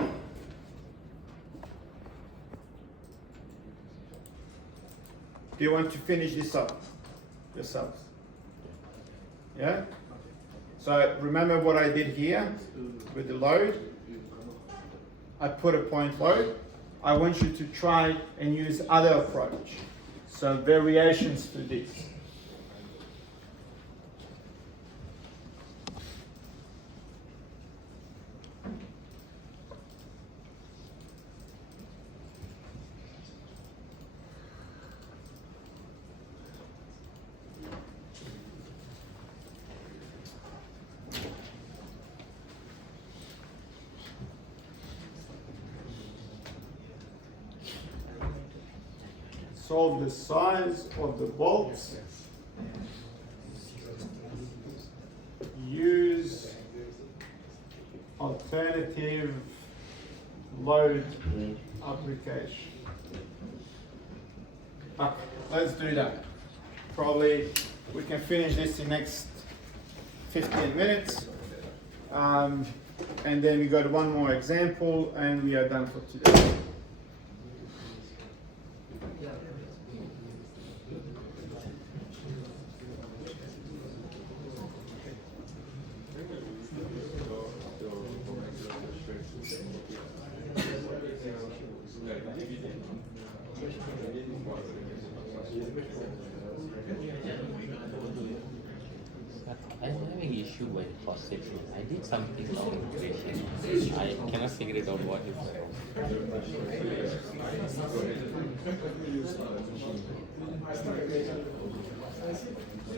you want to finish this up yourselves? Yeah? So remember what I did here with the load? I put a point load. I want you to try and use other approach. So variations to this. Solve the size of the bolts. Use alternative load application. Let's do that. Probably we can finish this in next 15 minutes. And then we got one more example and we are done for today. I'm having issue with cross section. I did something wrong with ratio. I cannot figure it out what is wrong.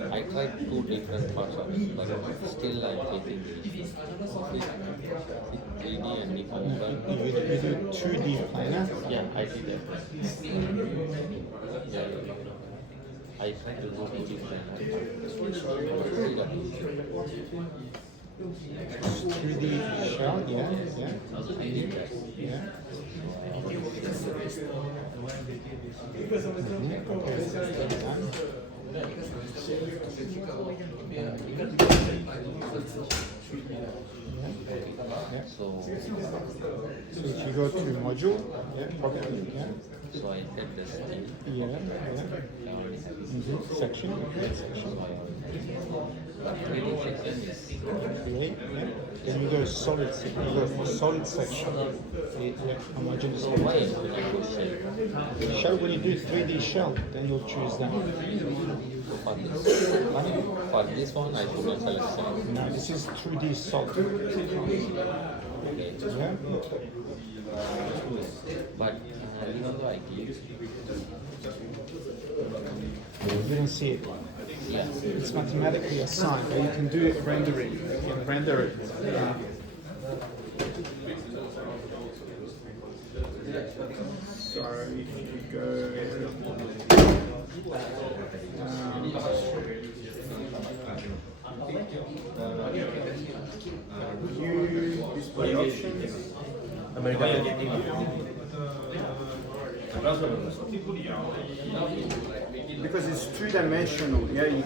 I tried 2 different parts of it, but still I'm getting the 3D and the convert. You do 2D planar? Yeah, I did that. Yeah. I tried to do 2D planar. 3D shell, yeah. I did that. Yeah. So So if you go to module, property, I had the steel. Section, section. 3D section is Then you go solid section. You go for solid section. Homogeneous. why I couldn't go shell Shell, when you do 3D shell, then you'll choose that. for this. For this one, I couldn't select shell. No, this is 3D solid. Okay. Yeah. But even though I clicked, You didn't see it. yeah. It's mathematically assigned, but you can do it rendering. You can render it. So if you go view display options. Because it's 2-dimensional, yeah, you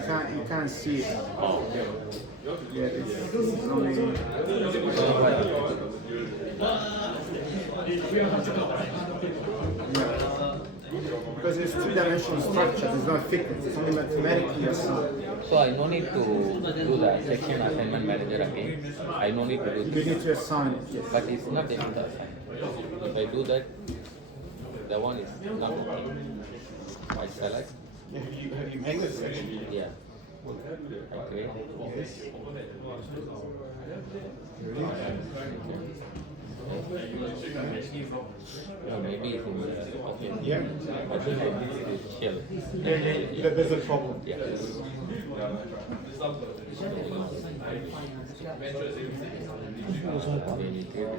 can't see it. Yeah, this is only. Because it's three-dimensional structure, there's no thickness, it's only mathematically assigned. So I no need to do the section assignment manager again. I no need to do You this. need to assign it, yes. But it's not able to assign. If I do that, the one is not working. I select. Have you made the section? Yeah. I create. No, maybe it's in the, okay. Yeah. I think this is shell. There's a problem. Yeah. Then you create the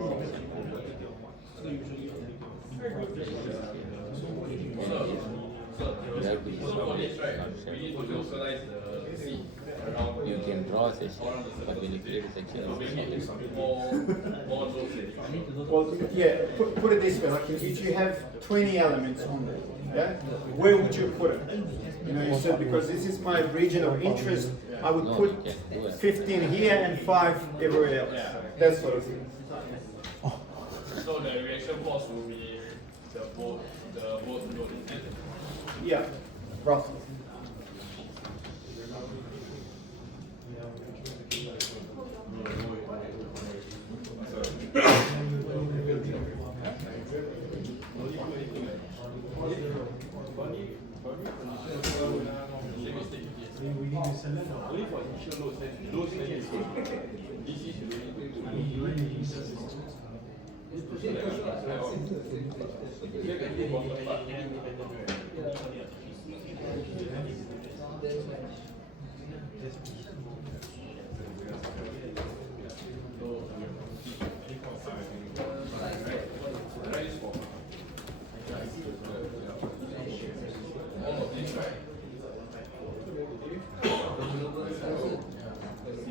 you have to use you can draw a section, but when you create a section, it's solid. Well, yeah, put it this way, like if you have 20 elements on there, yeah, where would you put it? You know, you said because this is my region of interest, I would No, put you can't do it. 15 here and 5 everywhere else. That sort of thing. So the reaction force will be the boat load. Yeah, roughly. Only for initial loads, then loads then is DC should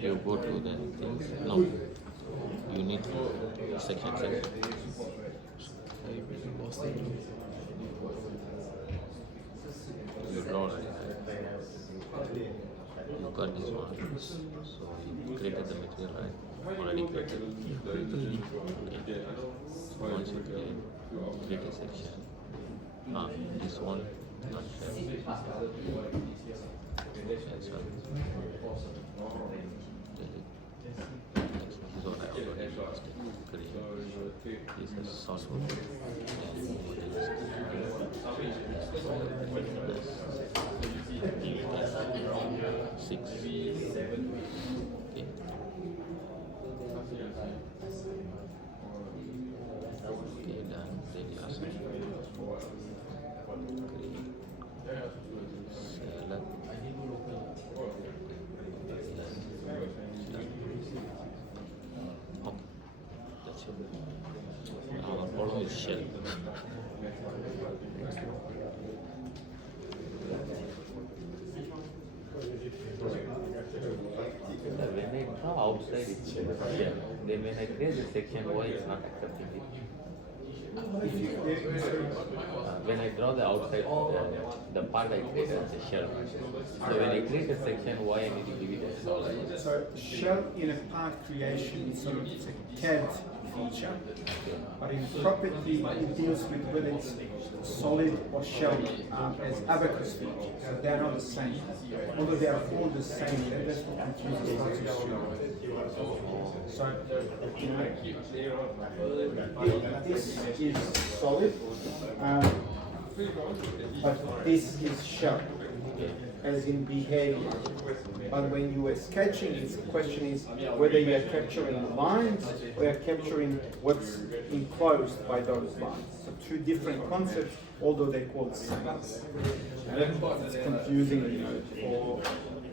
You go to the things. No. You need section. You draw like that. You got this one. So you created the material, right? Already created. Okay. Once you create a section. This one not shell. That's one. This is what I already created. This is solid. Six. Okay. Okay, done. Radius. Select. Okay. That's it. Our problem is shell. When I draw outside it's shell. Then when I create the section, why it's not accepting it? When I draw the outside, the part I create as a shell. So when I create a section, why I need to give it a solid? So shell in a part creation is sort of it's a CAD feature, but in property it deals with whether it's solid or shell as abacus features. So they are not the same. Although they are all the same, that's what confuses lots of students. So, you know, this is solid, but this is shell, as in behavior. But when you are sketching, the question is whether you are capturing lines or you are capturing what's enclosed by those lines. So two different concepts, although they're called the same. And that's confusing, you know,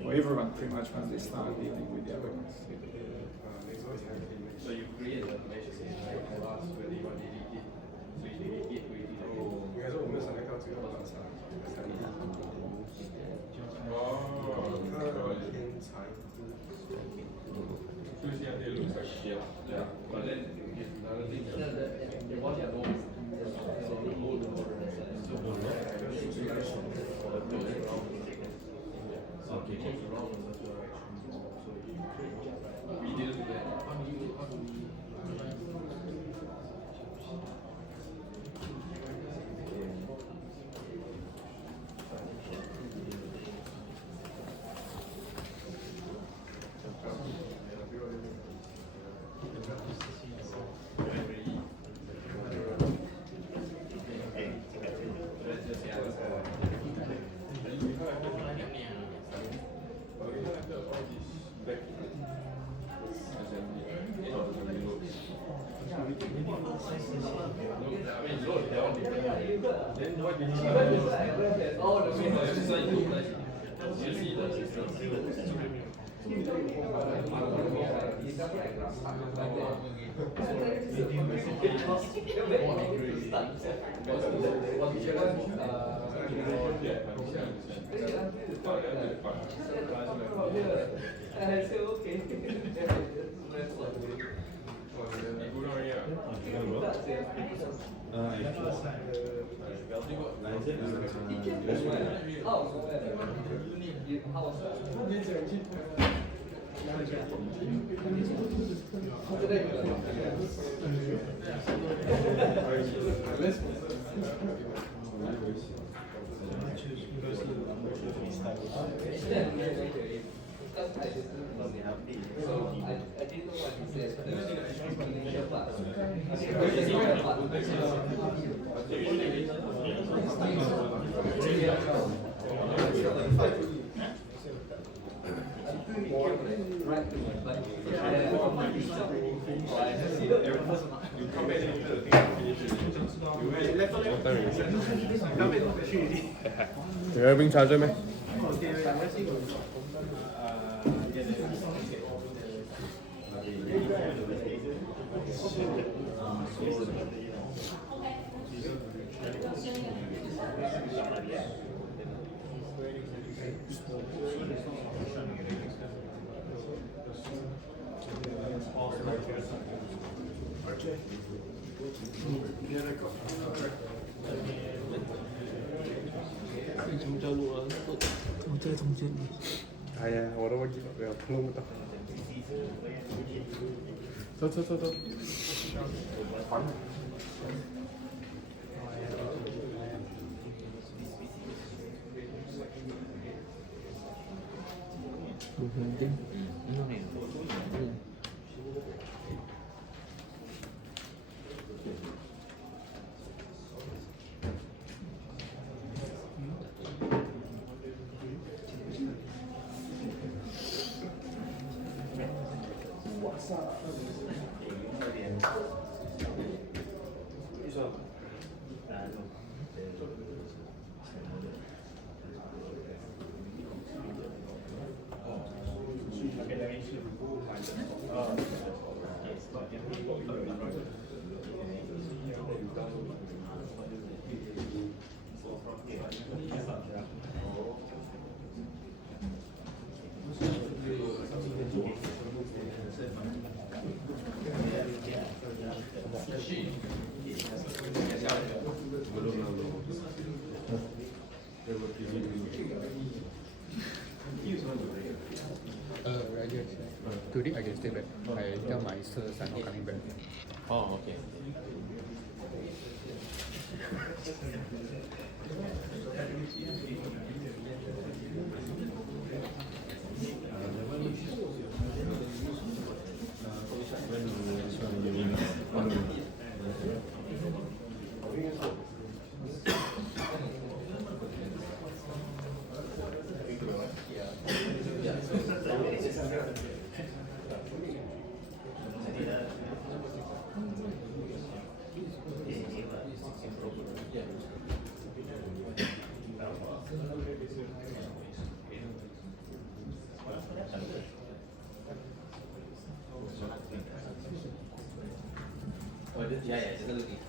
for everyone pretty much when they start dealing with the other ones. So you create the measures in class where you want to dedicate. So you dedicate where you dedicate. 应该说我们上来搞这个老师，偏长。就是像那种写了，对啊。But then another thing is, you want to know we didn't do that. 有冰茶醉咩？係啊，我都會見到佢有撈得。走。I guess today I can stay back. I tell my sirs I'm not coming back. Oh, okay. Yeah, just a little bit.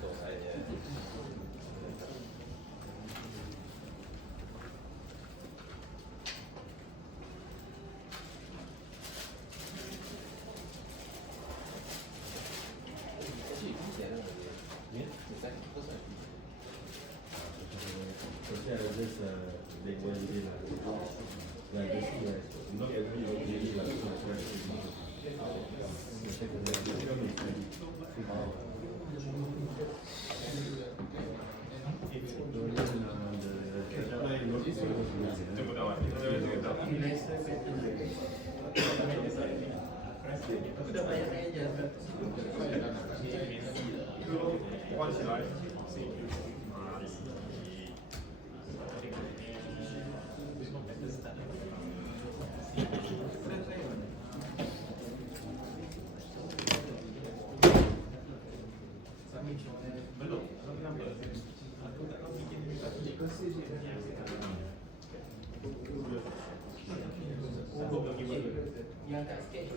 Yang kat sketch tu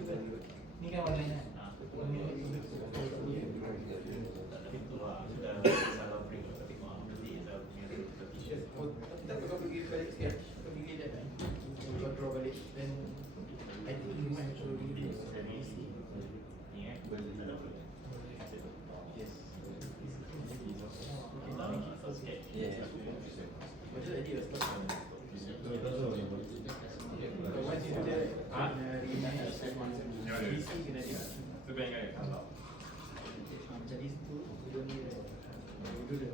ni kan warna kan? Tapi kau pergi balik sketch, kau pergi dia kan? Kau draw balik, then I think you might already do yes. Macam tadi was once you do that, PC kena dia. 这边应该也看到。 Macam this tu, you don't need that. You do that.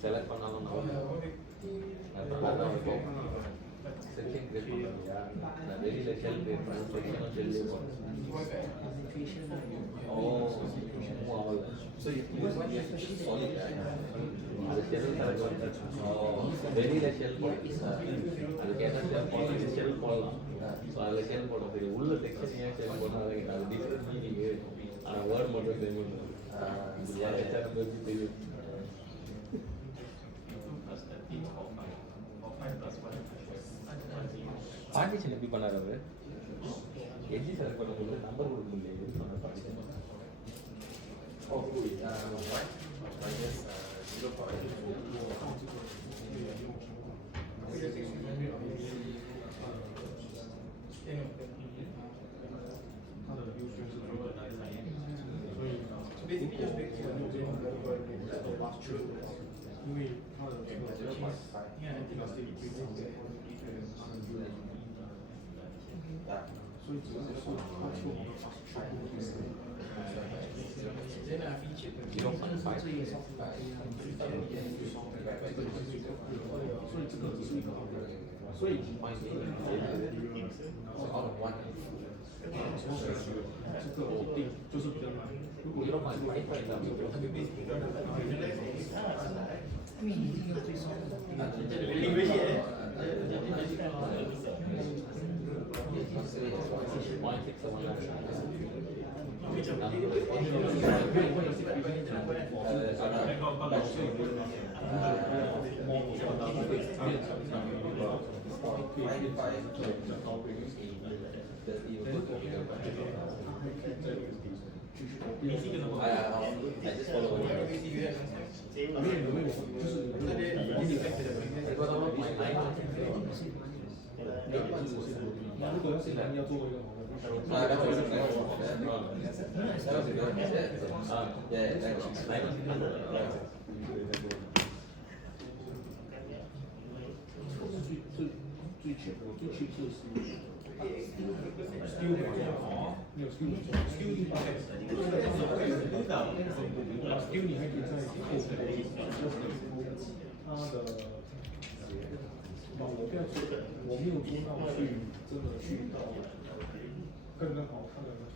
Select பண்ணாலும் section create பண்ணணும் நான் வெளியில் shell create பண்ணேன் செக்ஷனும் ஷெல்லே போனேன் ஓ அவ்வளோ so solid அது shell correct வந்து வெளியில் ஷெல் போடுறது அதுக்கு என்ன ஷெல் போடலாம் ஷெல் போடலாம் ஸோ அதில் ஷெல் போட தெரியும் உள்ள செக்ஷன் ஏன் ஷெல் போடணும் அது டிஃப்ரெண்ட் மீனிங்கு ஆனால் வேர்ட் மட்டும் தெரியும் தெரியும் பார்ட்டிஷன் எப்படி பண்ணார் அவர் எஜ்ஜி செலக்ட் பண்ண முடியல நம்பர் கொடுக்க முடியல எப்படி பண்ணார் partition basically just make sure you don't go the last true. Yeah, I think I'll still be so it's also then I featured the 0.5 所以 out of one 这个我定就是比较难。如果 0.5 I just follow what skill 你还可以在后面他的我不要说我没有做到去真的去到更好看的那个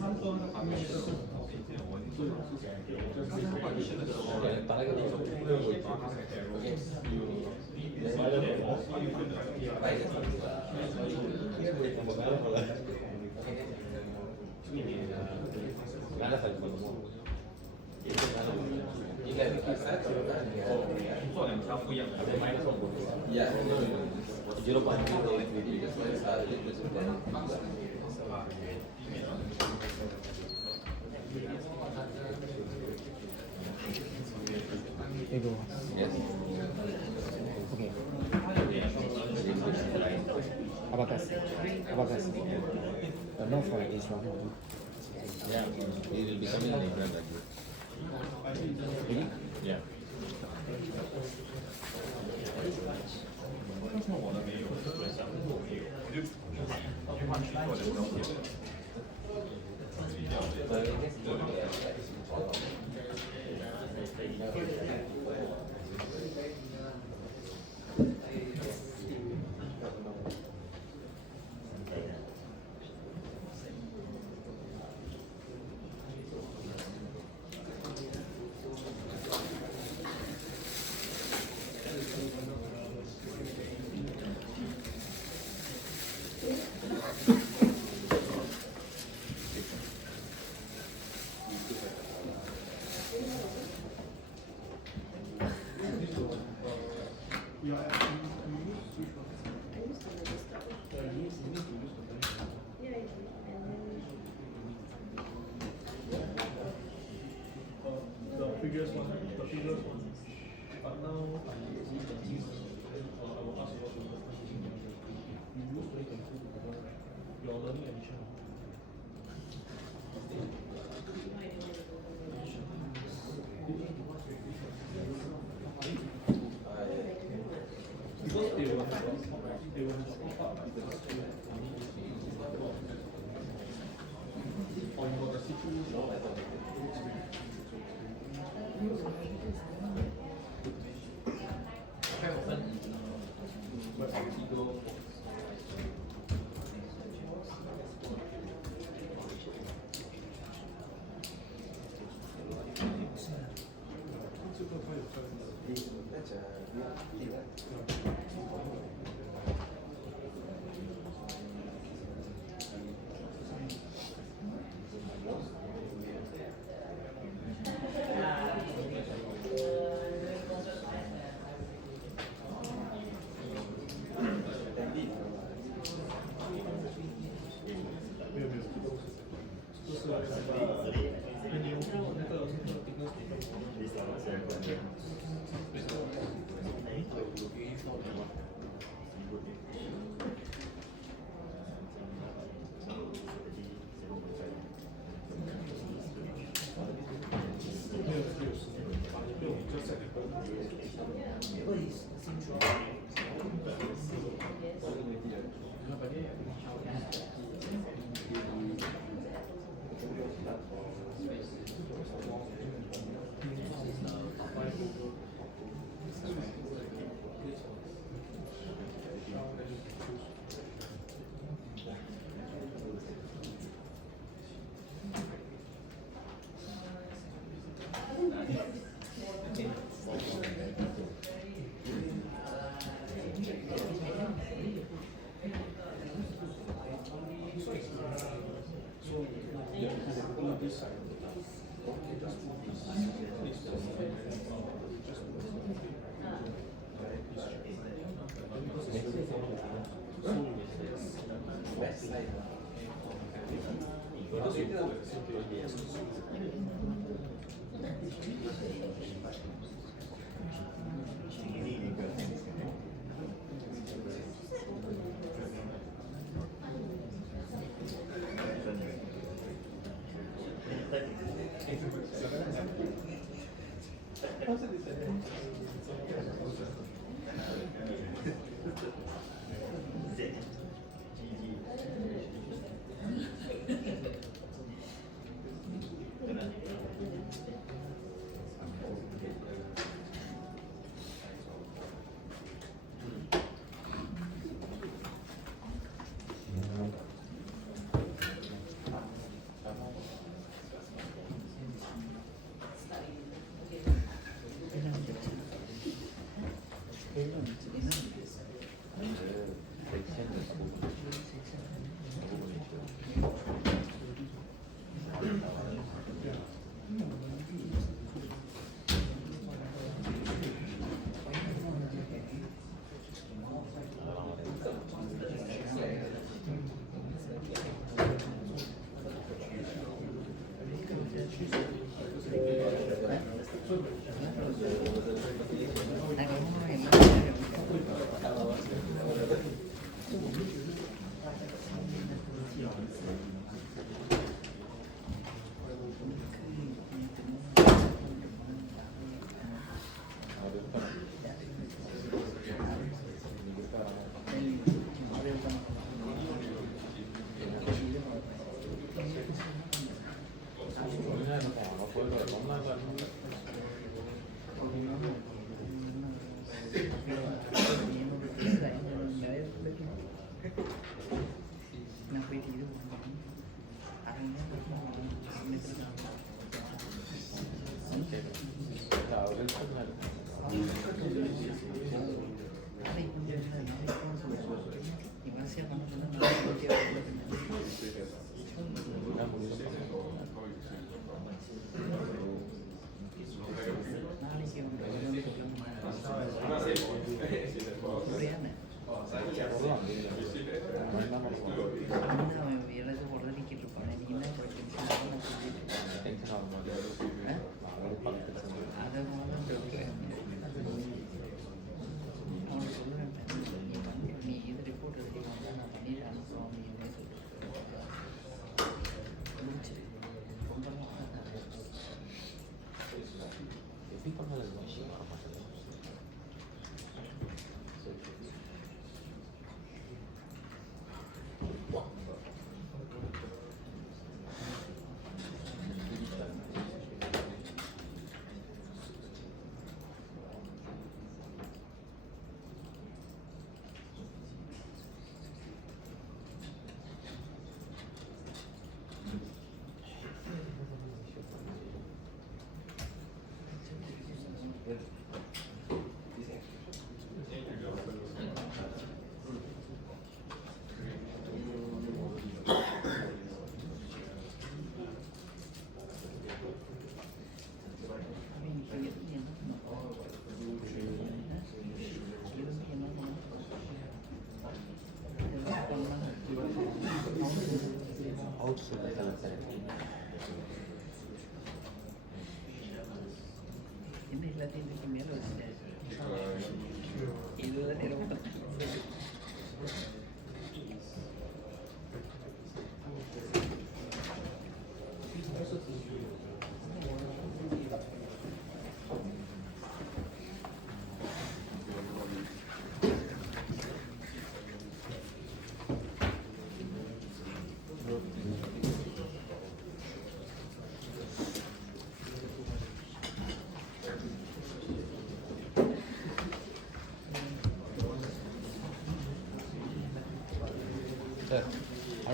他说他旁边是很好的所以打那个地方拿个应该做两条不一样的，Yeah， Yes. Okay. Apa tes? Not for H1. Yeah, he will become an undergraduate. Really? Yeah. The previous one, but now I will ask you also you use 2022 to cover your learning edition. Because they will have pop up like the school. Or you got the situation.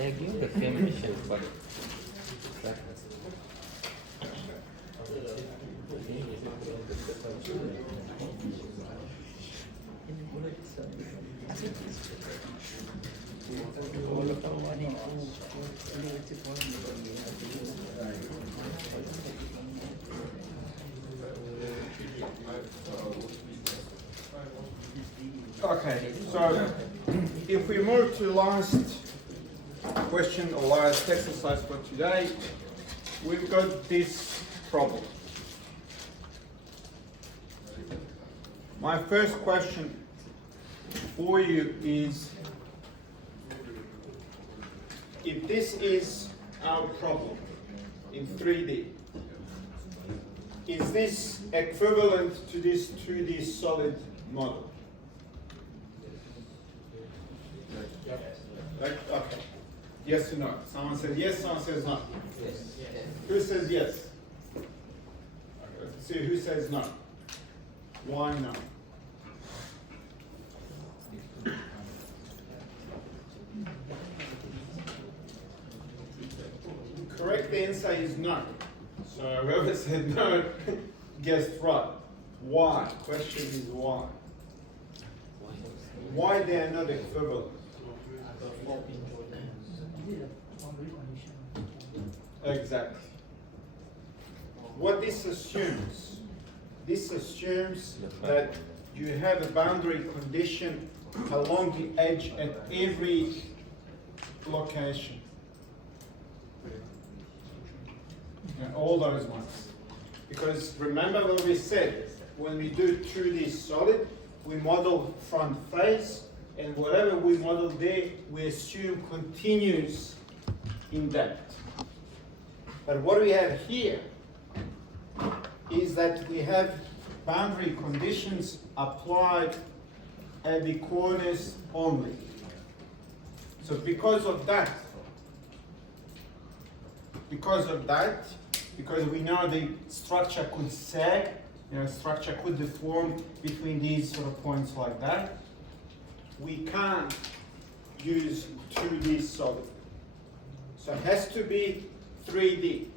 I give the same mission, but Okay, so if we move to last question or last exercise for today, we've got this problem. My first question for you is, if this is our problem in 3D, is this equivalent to this 2D solid model? Right? Okay. Yes or no? Someone says yes, someone says no. Yes. Who says yes? Let's see who says no. Why no? Correct answer is no. So whoever said no guessed right. Why? Question is why. Why they are not equivalent? Exactly. What this assumes that you have a boundary condition along the edge at every location. And all those ones. Because remember what we said, when we do 2D solid, we model front face, and whatever we model there, we assume continues in depth. But what we have here is that we have boundary conditions applied at the corners only. So because of that, because we know the structure could sag, structure could deform between these sort of points like that, we can't use 2D solid. So it has to be 3D.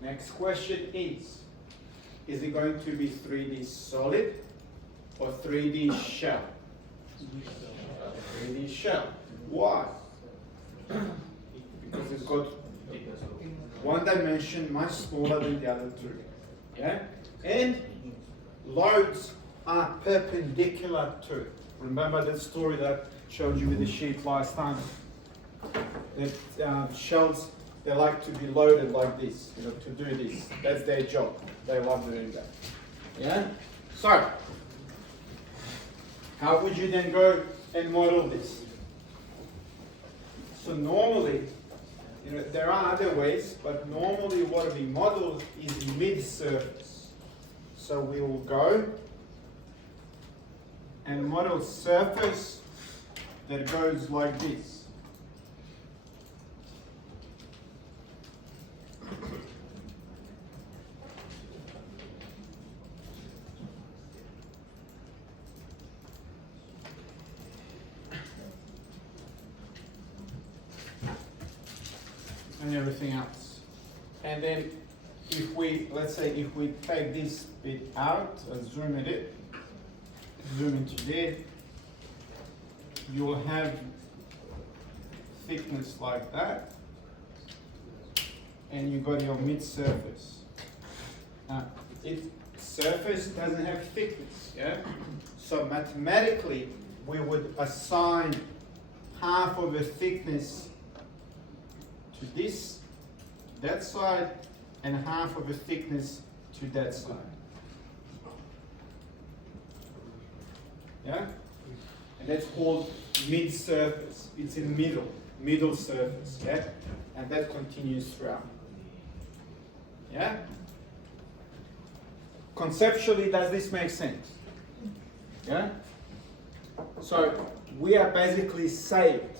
Next question is it going to be 3D solid or 3D shell? 3D shell. Why? Because it's got one dimension much smaller than the other two. Yeah? And loads are perpendicular to it. Remember that story that I showed you with the sheep last time? That shells, they like to be loaded like this, you know, to do this. That's their job. They love doing that. Yeah? So, how would you then go and model this? So normally, you know, there are other ways, but normally what we model is mid-surface. So we will go and model surface that goes like this. And everything else. And then if we, let's say if we take this bit out, let's zoom into there, you'll have thickness like that, and you got your mid-surface. Now, surface doesn't have thickness, yeah? So mathematically, we would assign half of the thickness to this, that side, and half of the thickness to that side. Yeah? And that's called mid-surface. It's in middle surface, yeah? And that continues throughout. Yeah? Conceptually, does this make sense? Yeah? So, we are basically saved.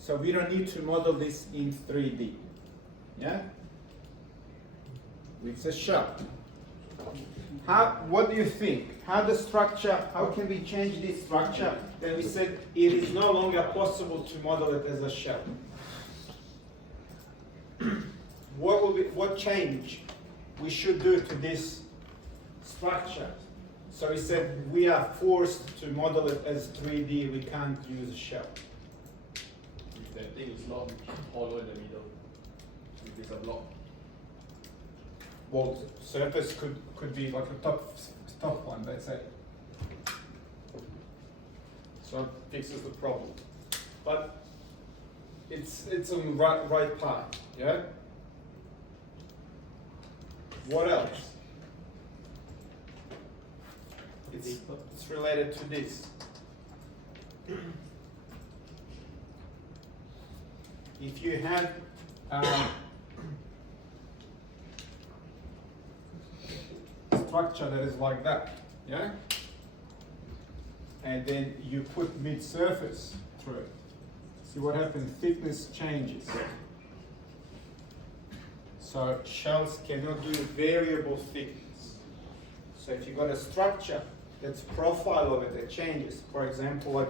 So we don't need to model this in 3D. Yeah? It's a shell. What do you think? How can we change this structure? Then we said it is no longer possible to model it as a shell. What change we should do to this structure? So we said we are forced to model it as 3D, we can't use a shell. If that thing is not hollow in the middle, if it's a block. Well, surface could be like a top one, let's say. So it fixes the problem. But it's on the right path, yeah? What else? It's related to this. If you have structure that is like that, yeah? And then you put mid-surface through it. See what happens? Thickness changes. So shells cannot do variable thickness. So if you've got a structure that's profile of it that changes, for example,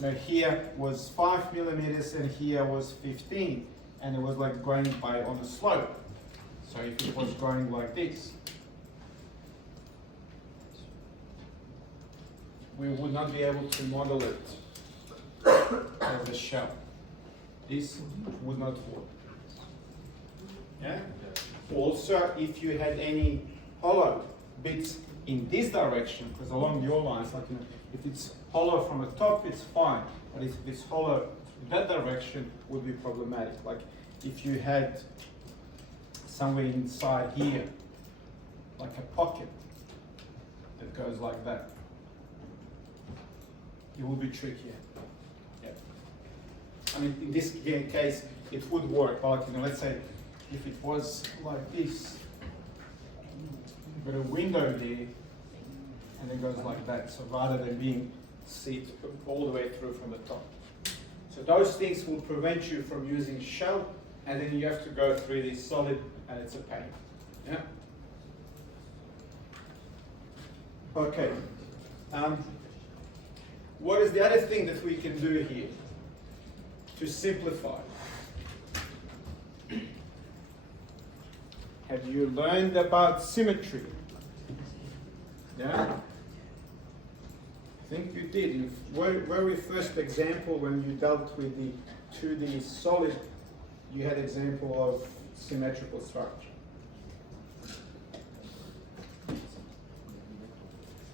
like here was 5 millimeters and here was 15, and it was like going on a slope. So if it was going like this, we would not be able to model it as a shell. This would not work. Yeah? Also, if you had any hollow bits in this direction, because along your lines, like if it's hollow from the top, it's fine. But if it's hollow in that direction, would be problematic. Like if you had somewhere inside here, like a pocket that goes like that, it would be trickier. Yeah. I mean, in this case, it would work. But let's say if it was like this, you've got a window there, and it goes like that. So rather than being seat all the way through from the top. So those things will prevent you from using shell, and then you have to go through this solid, and it's a pain. Yeah. Okay. What is the other thing that we can do here to simplify? Have you learned about symmetry? Yeah? I think you did. In very first example, when you dealt with the 2D solid, you had example of symmetrical structure.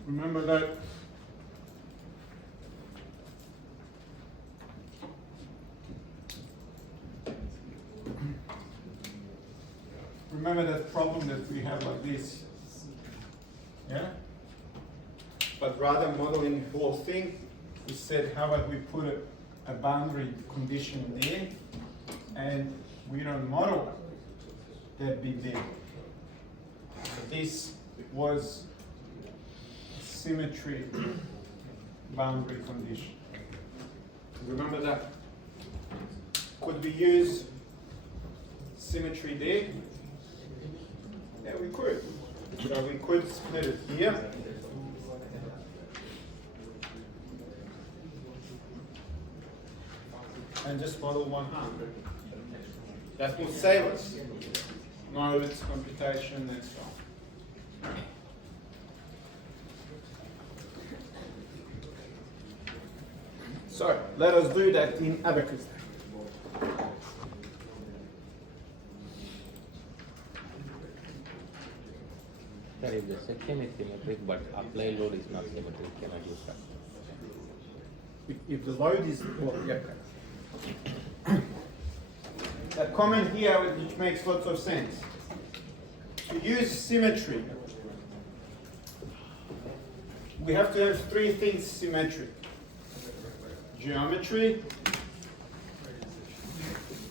Remember that remember that problem that we have like this? Yeah? But rather modeling the whole thing, we said how about we put a boundary condition there and we don't model that big there. So this was symmetry boundary condition. Remember that? Could we use symmetry there? Yeah, we could. So we could split it here. And just model 100. That will save us nodes, computation, and so on. So let us do that in Abacus. Sir, if the section is symmetric but apply load is not symmetric, can I use that? If the load is, well, yeah. That comment here, which makes lots of sense. To use symmetry, we have to have three things symmetric: geometry,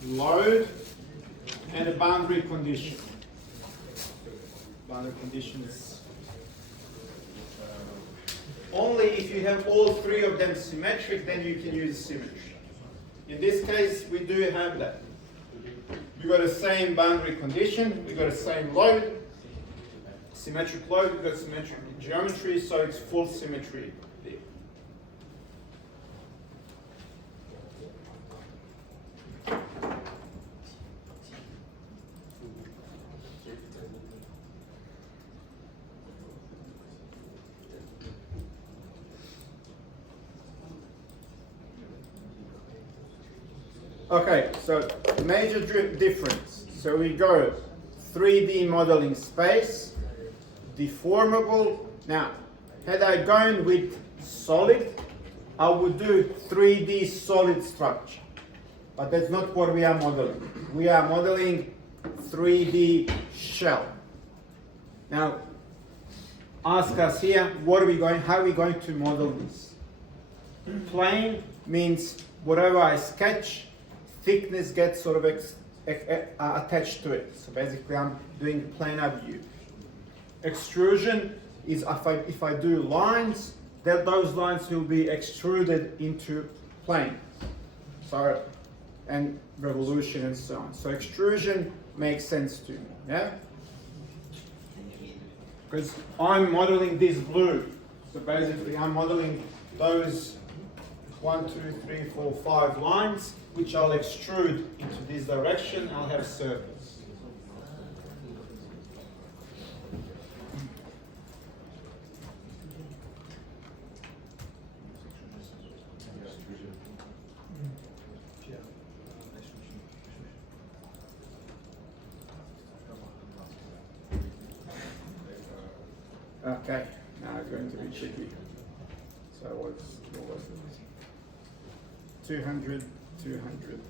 load, and a boundary condition. Boundary conditions. Only if you have all three of them symmetric, then you can use symmetry. In this case, we do have that. We got the same boundary condition, we got the same load, symmetric load, we got symmetric geometry, so it's full symmetry there. Okay, so major difference. So we go 3D modeling space, deformable. Now, had I gone with solid, I would do 3D solid structure. But that's not what we are modeling. We are modeling 3D shell. Now, ask us here, how are we going to model this? Plane means whatever I sketch, thickness gets sort of attached to it. So basically I'm doing planar view. Extrusion is if I do lines, those lines will be extruded into planes. So, and revolution and so on. So extrusion makes sense to me, yeah? Because I'm modeling this blue. So basically I'm modeling those 1, 2, 3, 4, 5 lines, which I'll extrude into this direction. I'll have surface. Okay, now it's going to be tricky. So what was it? 200, 200.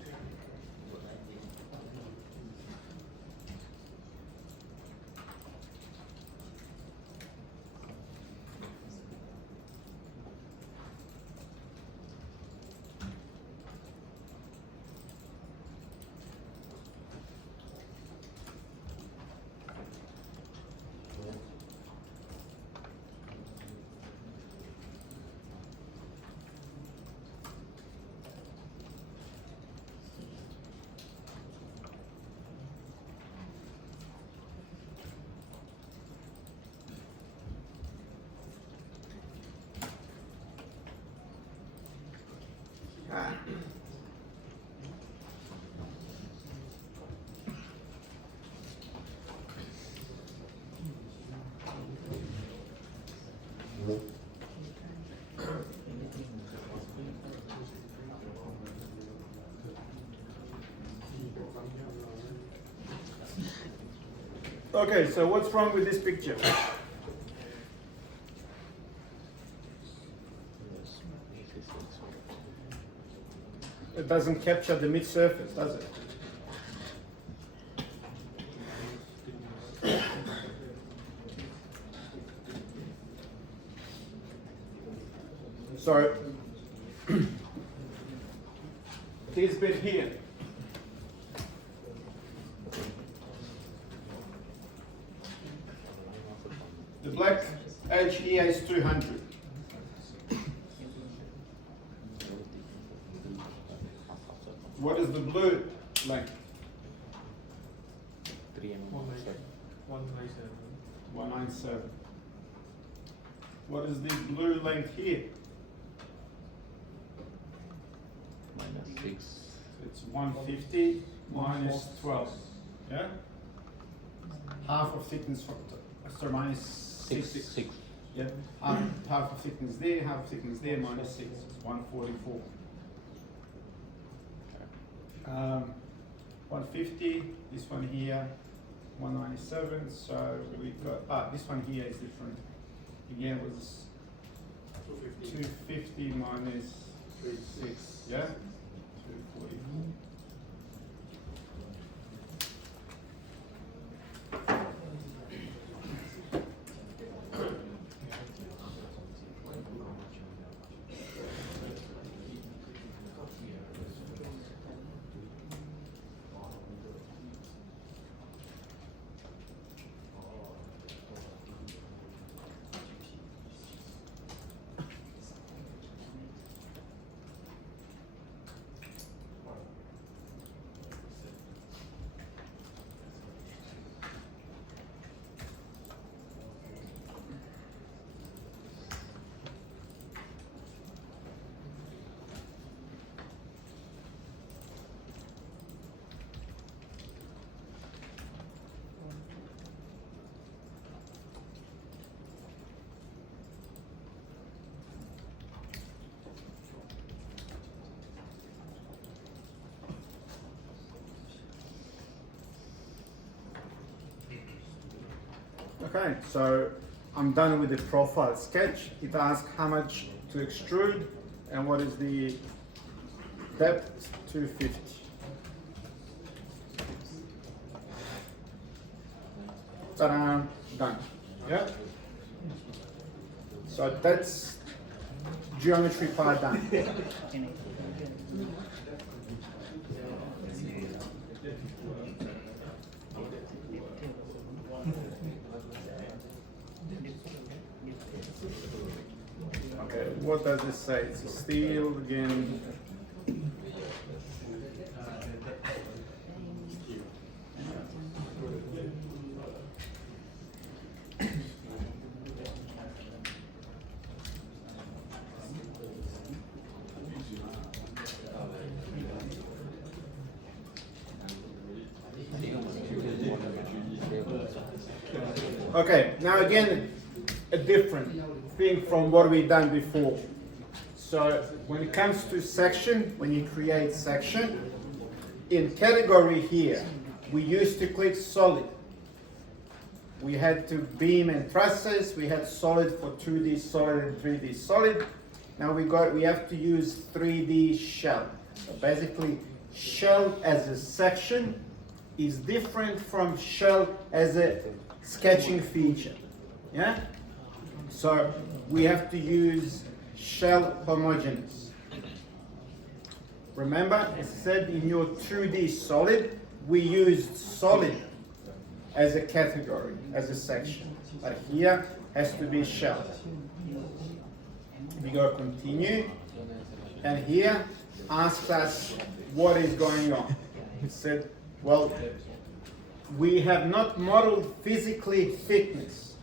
Okay, so what's wrong with this picture? It doesn't capture the mid surface, does it? So this bit here, the black edge here is 200. What is the blue length? 3 mm. 197. 197. What is the blue length here? Minus 6. It's 150 minus 12. Yeah? Half of thickness factor. So minus 6. 6. Yeah? Half of thickness there, half of thickness there, minus 6. It's 144. 150, this one here, 197. So we got, this one here is different. Again, was 250 minus 6. Yeah? 244. Okay, so I'm done with the profile sketch. It asks how much to extrude and what is the depth, 250. Ta-da, done. Yeah? So that's geometry part done. Okay, what does it say? It's a steel again. Okay, now again, a different thing from what we've done before. So when it comes to section, when you create section, in category here, we used to click solid. We had to beam and trusses, we had solid for 2D solid and 3D solid. Now we have to use 3D shell. So basically, shell as a section is different from shell as a sketching feature. Yeah? So we have to use shell homogeneous. Remember, I said in your 2D solid, we used solid as a category, as a section. But here has to be shell. We go continue, and here asks us what is going on. It said, well, we have not modeled physically thickness.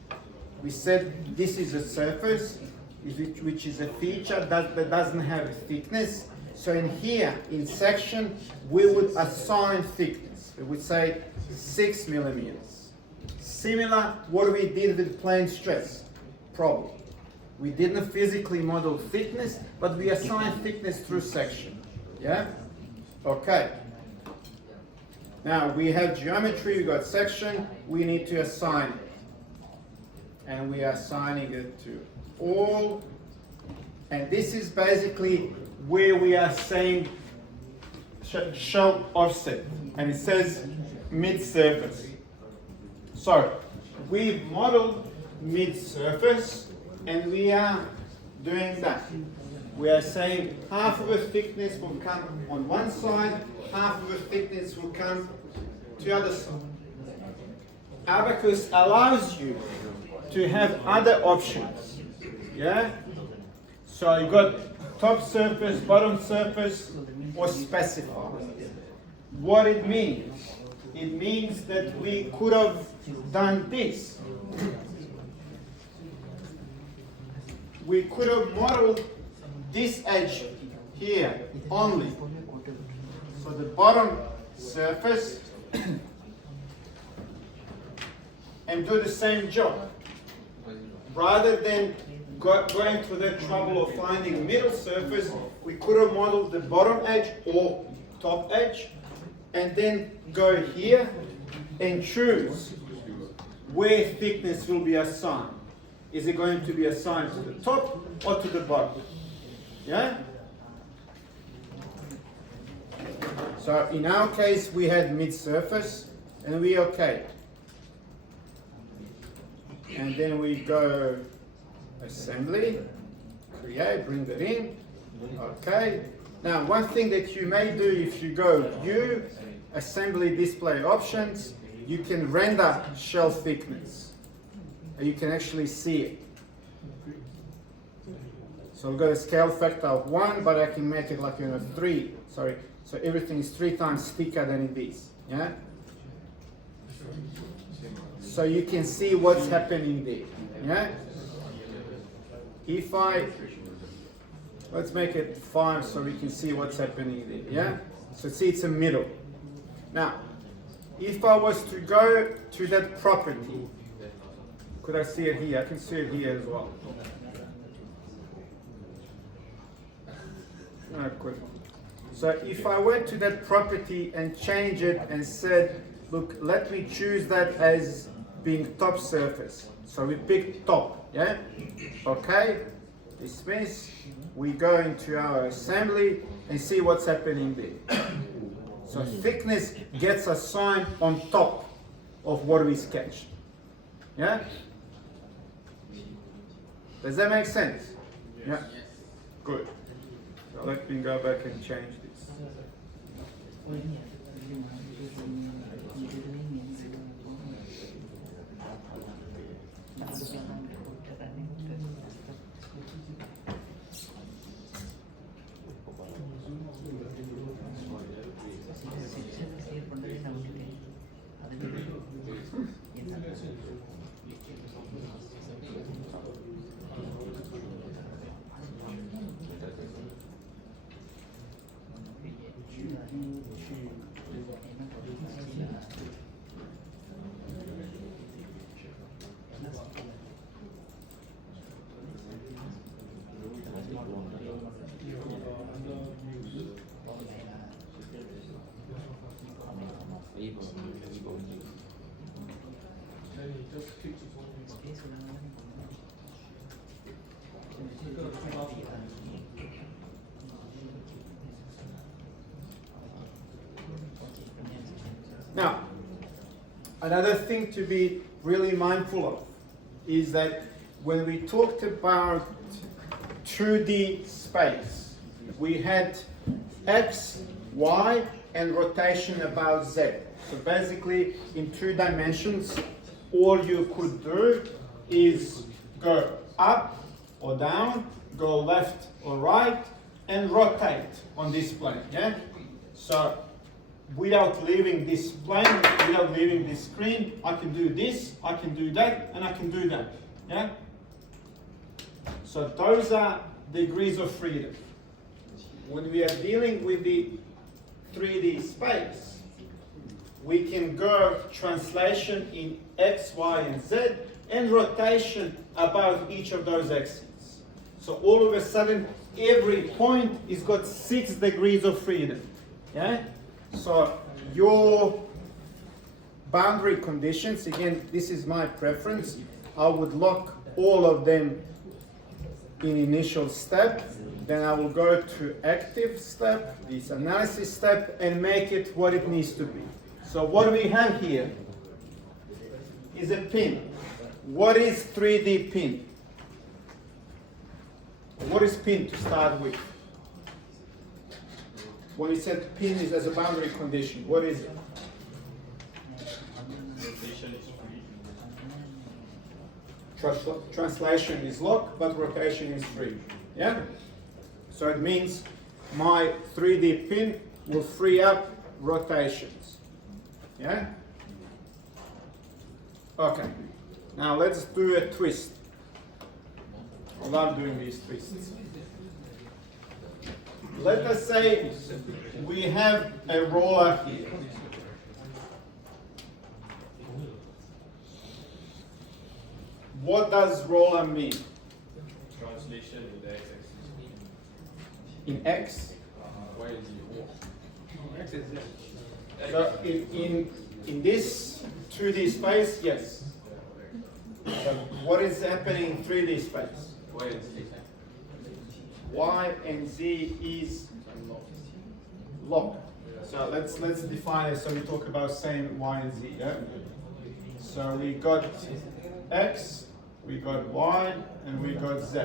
We said this is a surface, which is a feature that doesn't have a thickness. So in here, in section, we would assign thickness. We would say 6 millimeters. Similar what we did with plane stress problem. We didn't physically model thickness, but we assigned thickness through section. Yeah? Okay. Now we have geometry, we got section, we need to assign it. And we are assigning it to all. And this is basically where we are saying shell offset. And it says mid-surface. So we've modeled mid-surface and we are doing that. we are saying half of the thickness will come on one side, half of the thickness will come to the other side. Abacus allows you to have other options. Yeah? So you've got top surface, bottom surface, or specify. What it means that we could have done this. We could have modeled this edge here only. So the bottom surface and do the same job. Rather than going through the trouble of finding middle surface, we could have modeled the bottom edge or top edge and then go here and choose where thickness will be assigned. Is it going to be assigned to the top or to the bottom? Yeah? So in our case, we had mid-surface and we okay. And then we go assembly, create, bring that in. Okay. Now, one thing that you may do if you go view, assembly display options, you can render shell thickness. And you can actually see it. So we've got a scale factor of 1, but I can make it like 3. Sorry. So everything is 3 times thicker than it is. Yeah? So you can see what's happening there. Yeah? If let's make it 5 so we can see what's happening there. Yeah? So see, it's a middle. Now, if I was to go to that property, could I see it here? I can see it here as well. No, I couldn't. So if I went to that property and change it and said, look, let me choose that as being top surface. So we pick top, yeah? Okay, dismiss. We go into our assembly and see what's happening there. So thickness gets assigned on top of what we sketched. Yeah? Does that make sense? Yeah? Good. So let me go back and change this. Now, another thing to be really mindful of is that when we talked about 2D space, we had X, Y, and rotation about Z. So basically, in 2 dimensions, all you could do is go up or down, go left or right, and rotate on this plane, yeah? So, without leaving this plane, without leaving this screen, I can do this, I can do that, and I can do that, yeah? So those are degrees of freedom. When we are dealing with the 3D space, we can go translation in X, Y, and Z, and rotation about each of those axes. So all of a sudden, every point is got 6 degrees of freedom, yeah? So your boundary conditions, again, this is my preference. I would lock all of them in initial step. Then I will go to active step, this analysis step, and make it what it needs to be. So what we have here is a pin. What is 3D pin? What is pin to start with? When we said pin is as a boundary condition, what is it? Rotation is free. Translation is lock, but rotation is free. Yeah? So it means my 3D pin will free up rotations. Yeah? Okay. Now let's do a twist. I love doing these twists. Let us say we have a roller here. What does roller mean? Translation in the x-axis. In X? Y and Z. X is Z. So in this 2D space, yes. So what is happening in 3D space? Y and Z. Y and Z is locked. So let's define it so we talk about same Y and Z. Yeah? So we got X, we got Y, and we got Z.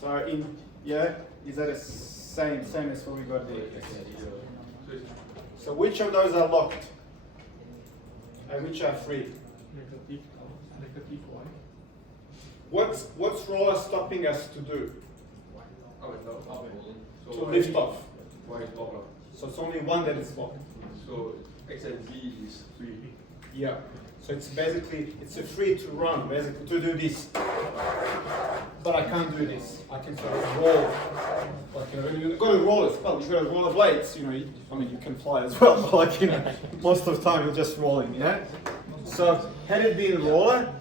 So is that the same as what we got there? So which of those are locked? And which are free? Negative Y. What's roller stopping us to do? Up and down. Up and down. To So lift off. Y is locked up. So it's only one that is locked. So x and z is free. Yeah. So it's basically a free to run, basically to do this. But I can't do this. I can sort of roll. Like you've got to roll as well. You've got to roll the blades. You know, you can fly as well. But like most of the time you're just rolling. Yeah. So had it been roller,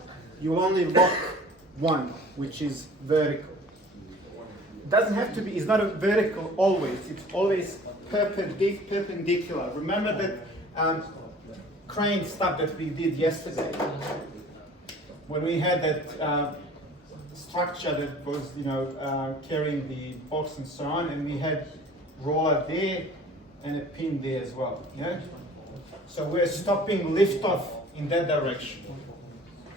you will only lock one, which is vertical. It doesn't have to be. It's not a vertical always. It's always perpendicular. Remember that crane stuff that we did yesterday, when we had that structure that was, carrying the box and so on, and we had roller there and a pin there as well. Yeah. So we're stopping liftoff in that direction.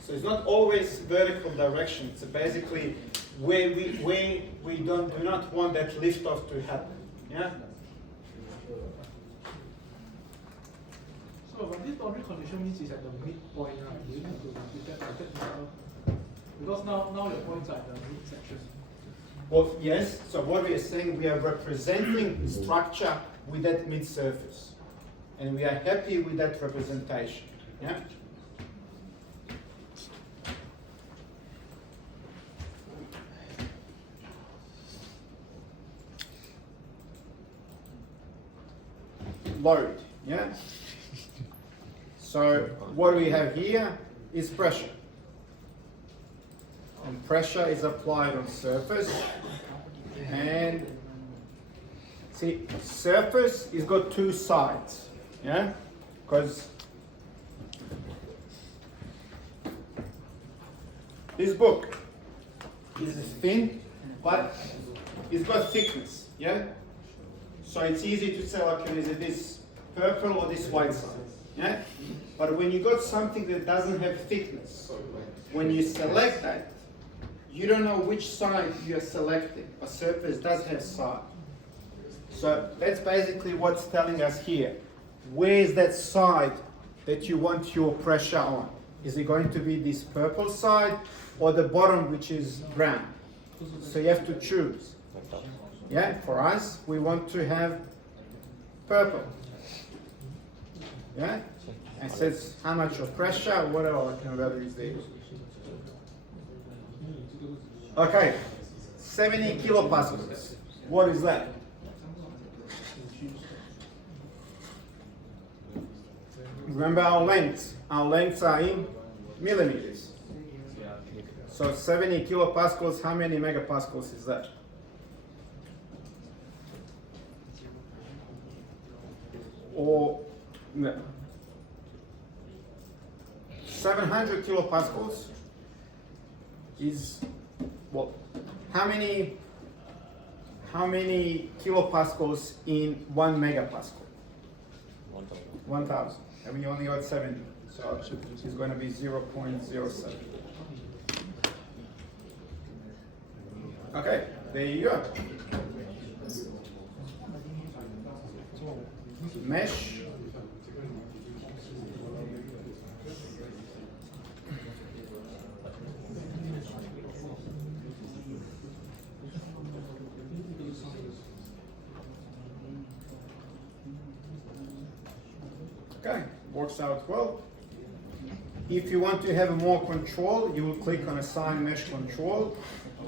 So it's not always vertical direction. It's basically where we do not want that liftoff to happen. Yeah. So but this boundary condition means it's at the midpoint, right? Do you need to repeat that? Because now your points are at the midsection. Well, yes. So what we are saying, we are representing structure with that mid surface, and we are happy with that representation. Yeah. Load. Yeah. So what we have here is pressure. And pressure is applied on surface. And see, surface has got two sides. Yeah? Because this book is thin, but it's got thickness. Yeah? So it's easy to say, okay, is it this purple or this white side? Yeah? But when you got something that doesn't have thickness, when you select that, you don't know which side you're selecting. A surface does have side. So that's basically what's telling us here. Where is that side that you want your pressure on? Is it going to be this purple side or the bottom, which is brown? So you have to choose. Yeah, for us, we want to have purple. Yeah, and it says how much of pressure, whatever value is there. Okay, 70 kilopascals. What is that? Remember our lengths. Our lengths are in millimeters. So 70 kilopascals, how many megapascals is that? Or no. 700 kilopascals is what? How many kilopascals in 1 megapascal? 1000. And we only got 70, so it's going to be 0.07. Okay, there you go. Mesh. Okay, works out well. If you want to have more control, you will click on assign mesh control.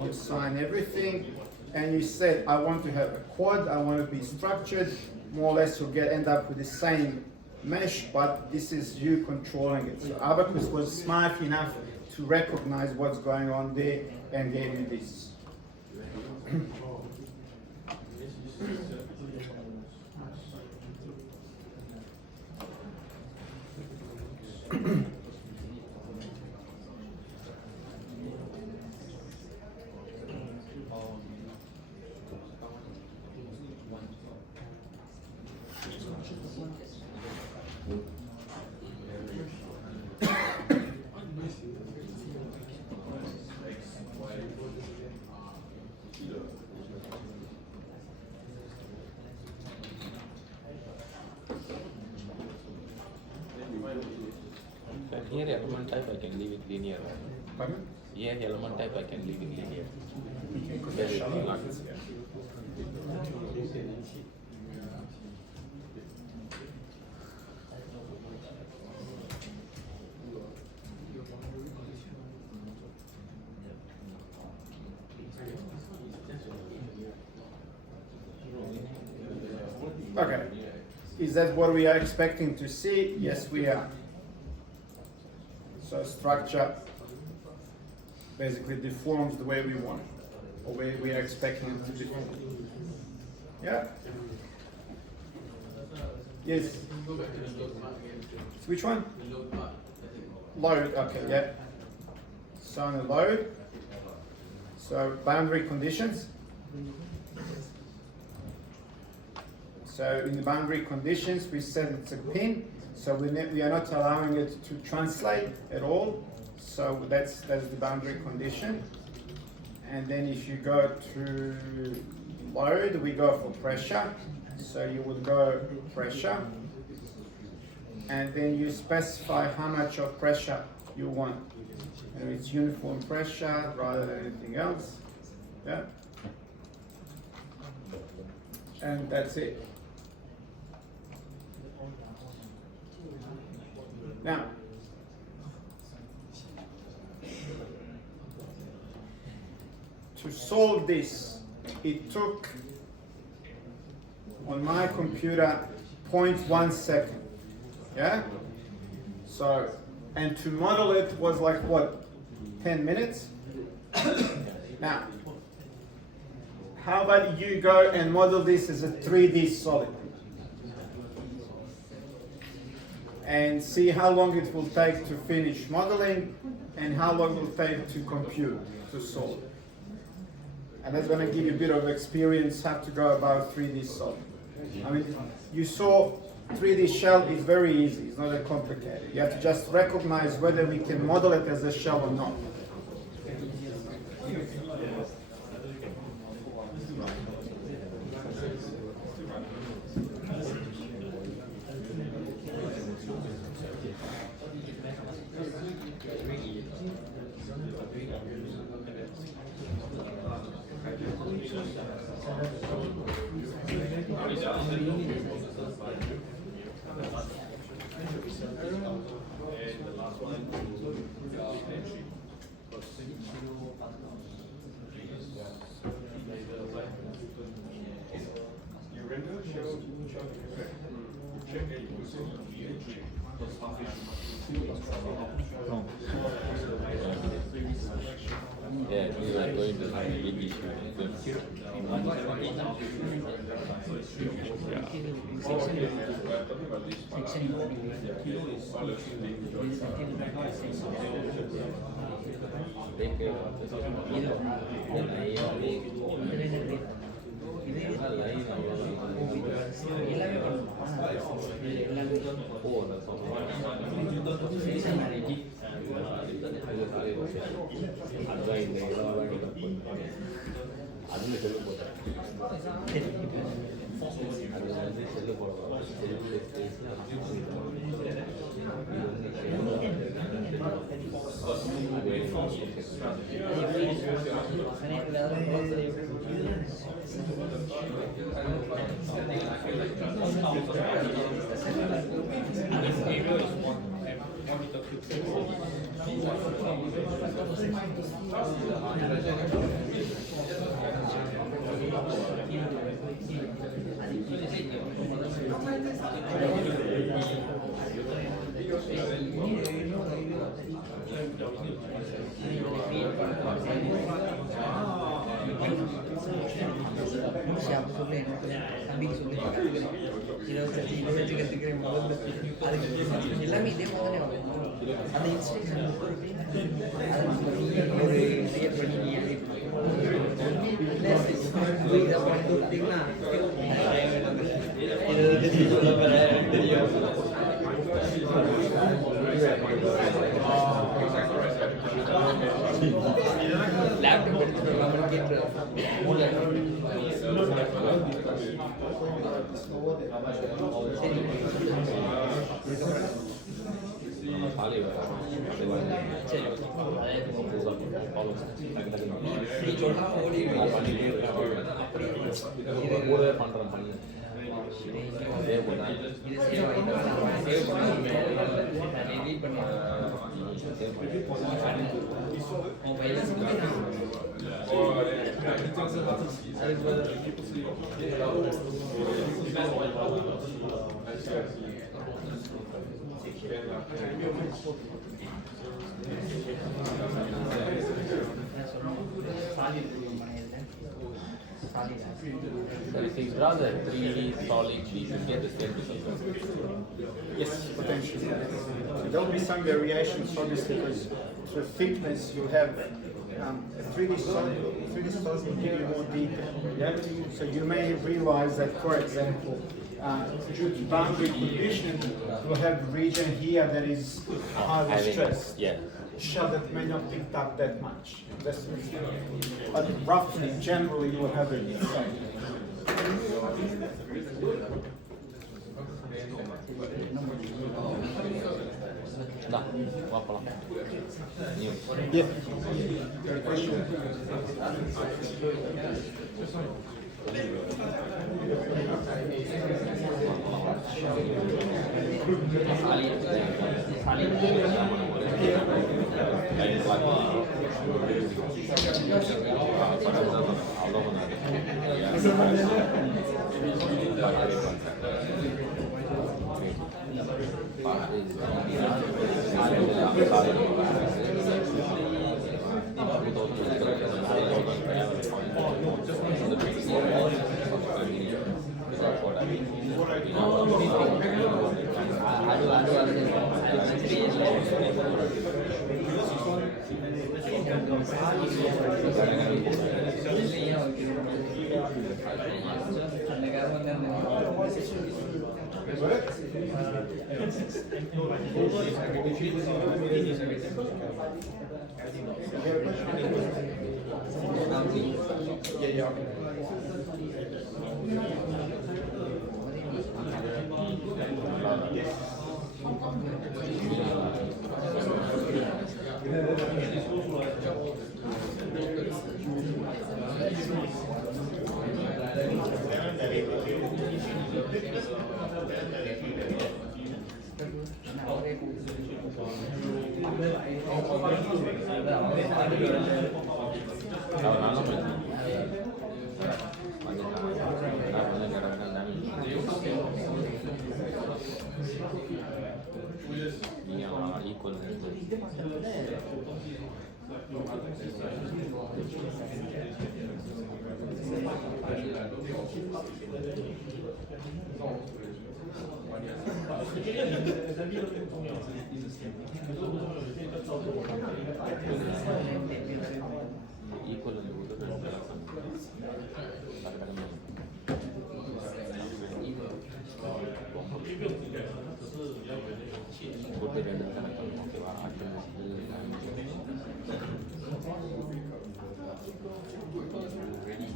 You assign everything, and you said, I want to have a quad, I want to be structured. More or less, you'll end up with the same mesh, but this is you controlling it. So Abacus was smart enough to recognize what's going on there and gave you this. Here element type I can leave it linear. Pardon? Here element type I can leave it linear. Okay. Is that what we are expecting to see? Yes, we are. So structure basically deforms the way we want it, or way we are expecting it to deform. Yeah? Yes? Which one? Load, okay, yeah. So on the load, so boundary conditions. So in the boundary conditions, we said it's a pin, so we are not allowing it to translate at all. So that's the boundary condition. And then if you go to load, we go for pressure. So you would go pressure, and then you specify how much of pressure you want. And it's uniform pressure rather than anything else. Yeah. And that's it. Now, to solve this, it took on my computer 0.1 second. Yeah? So, and to model it was like what, 10 minutes? Now, how about you go and model this as a 3D solid? And see how long it will take to finish modeling and how long it will take to compute, to solve. And that's going to give you a bit of experience how to go about 3D solving. I mean, you saw 3D shell is very easy, it's not that complicated. You have to just recognize whether we can model it as a shell or not. Yeah, we are going to have a big issue. Siapa sulit, kambing sulit. Tidak usah juga segera malam dah. Ada எல்லாமே இதே மாதிரி ஆகும். அந்த instruction அதை ஒரு create பண்ணி நீ இதை பண்ணி கொடுத்தீங்கன்னா இது சொல்ல வர தெரியும். லேப்டாப் எடுத்துட்டு நம்ம கேட்டு நீ சொன்னா ஓடி ஊரே பண்றேன் பண்ணு சேவ் பண்ண இது சேவ் பண்ணி எடிட் பண்ணி mobile So if you draw the 3D solid, you can get the same result. Yes, potentially. There will be some variations, obviously, because for thickness you have 3D solid will give you more detail. Yeah? So you may realize that, for example, due to boundary condition, you have a region here that is highly stressed. Yeah. Shell that may not pick up that much. But roughly, generally, you will have it. Da, vá pra lá. New. Yeah. Good question. Equal. Equal ready.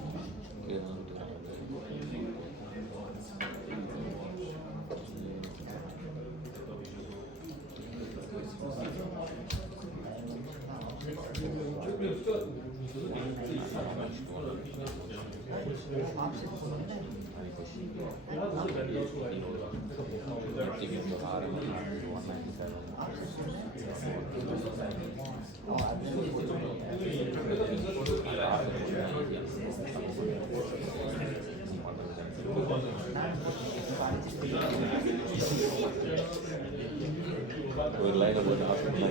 We're line about after my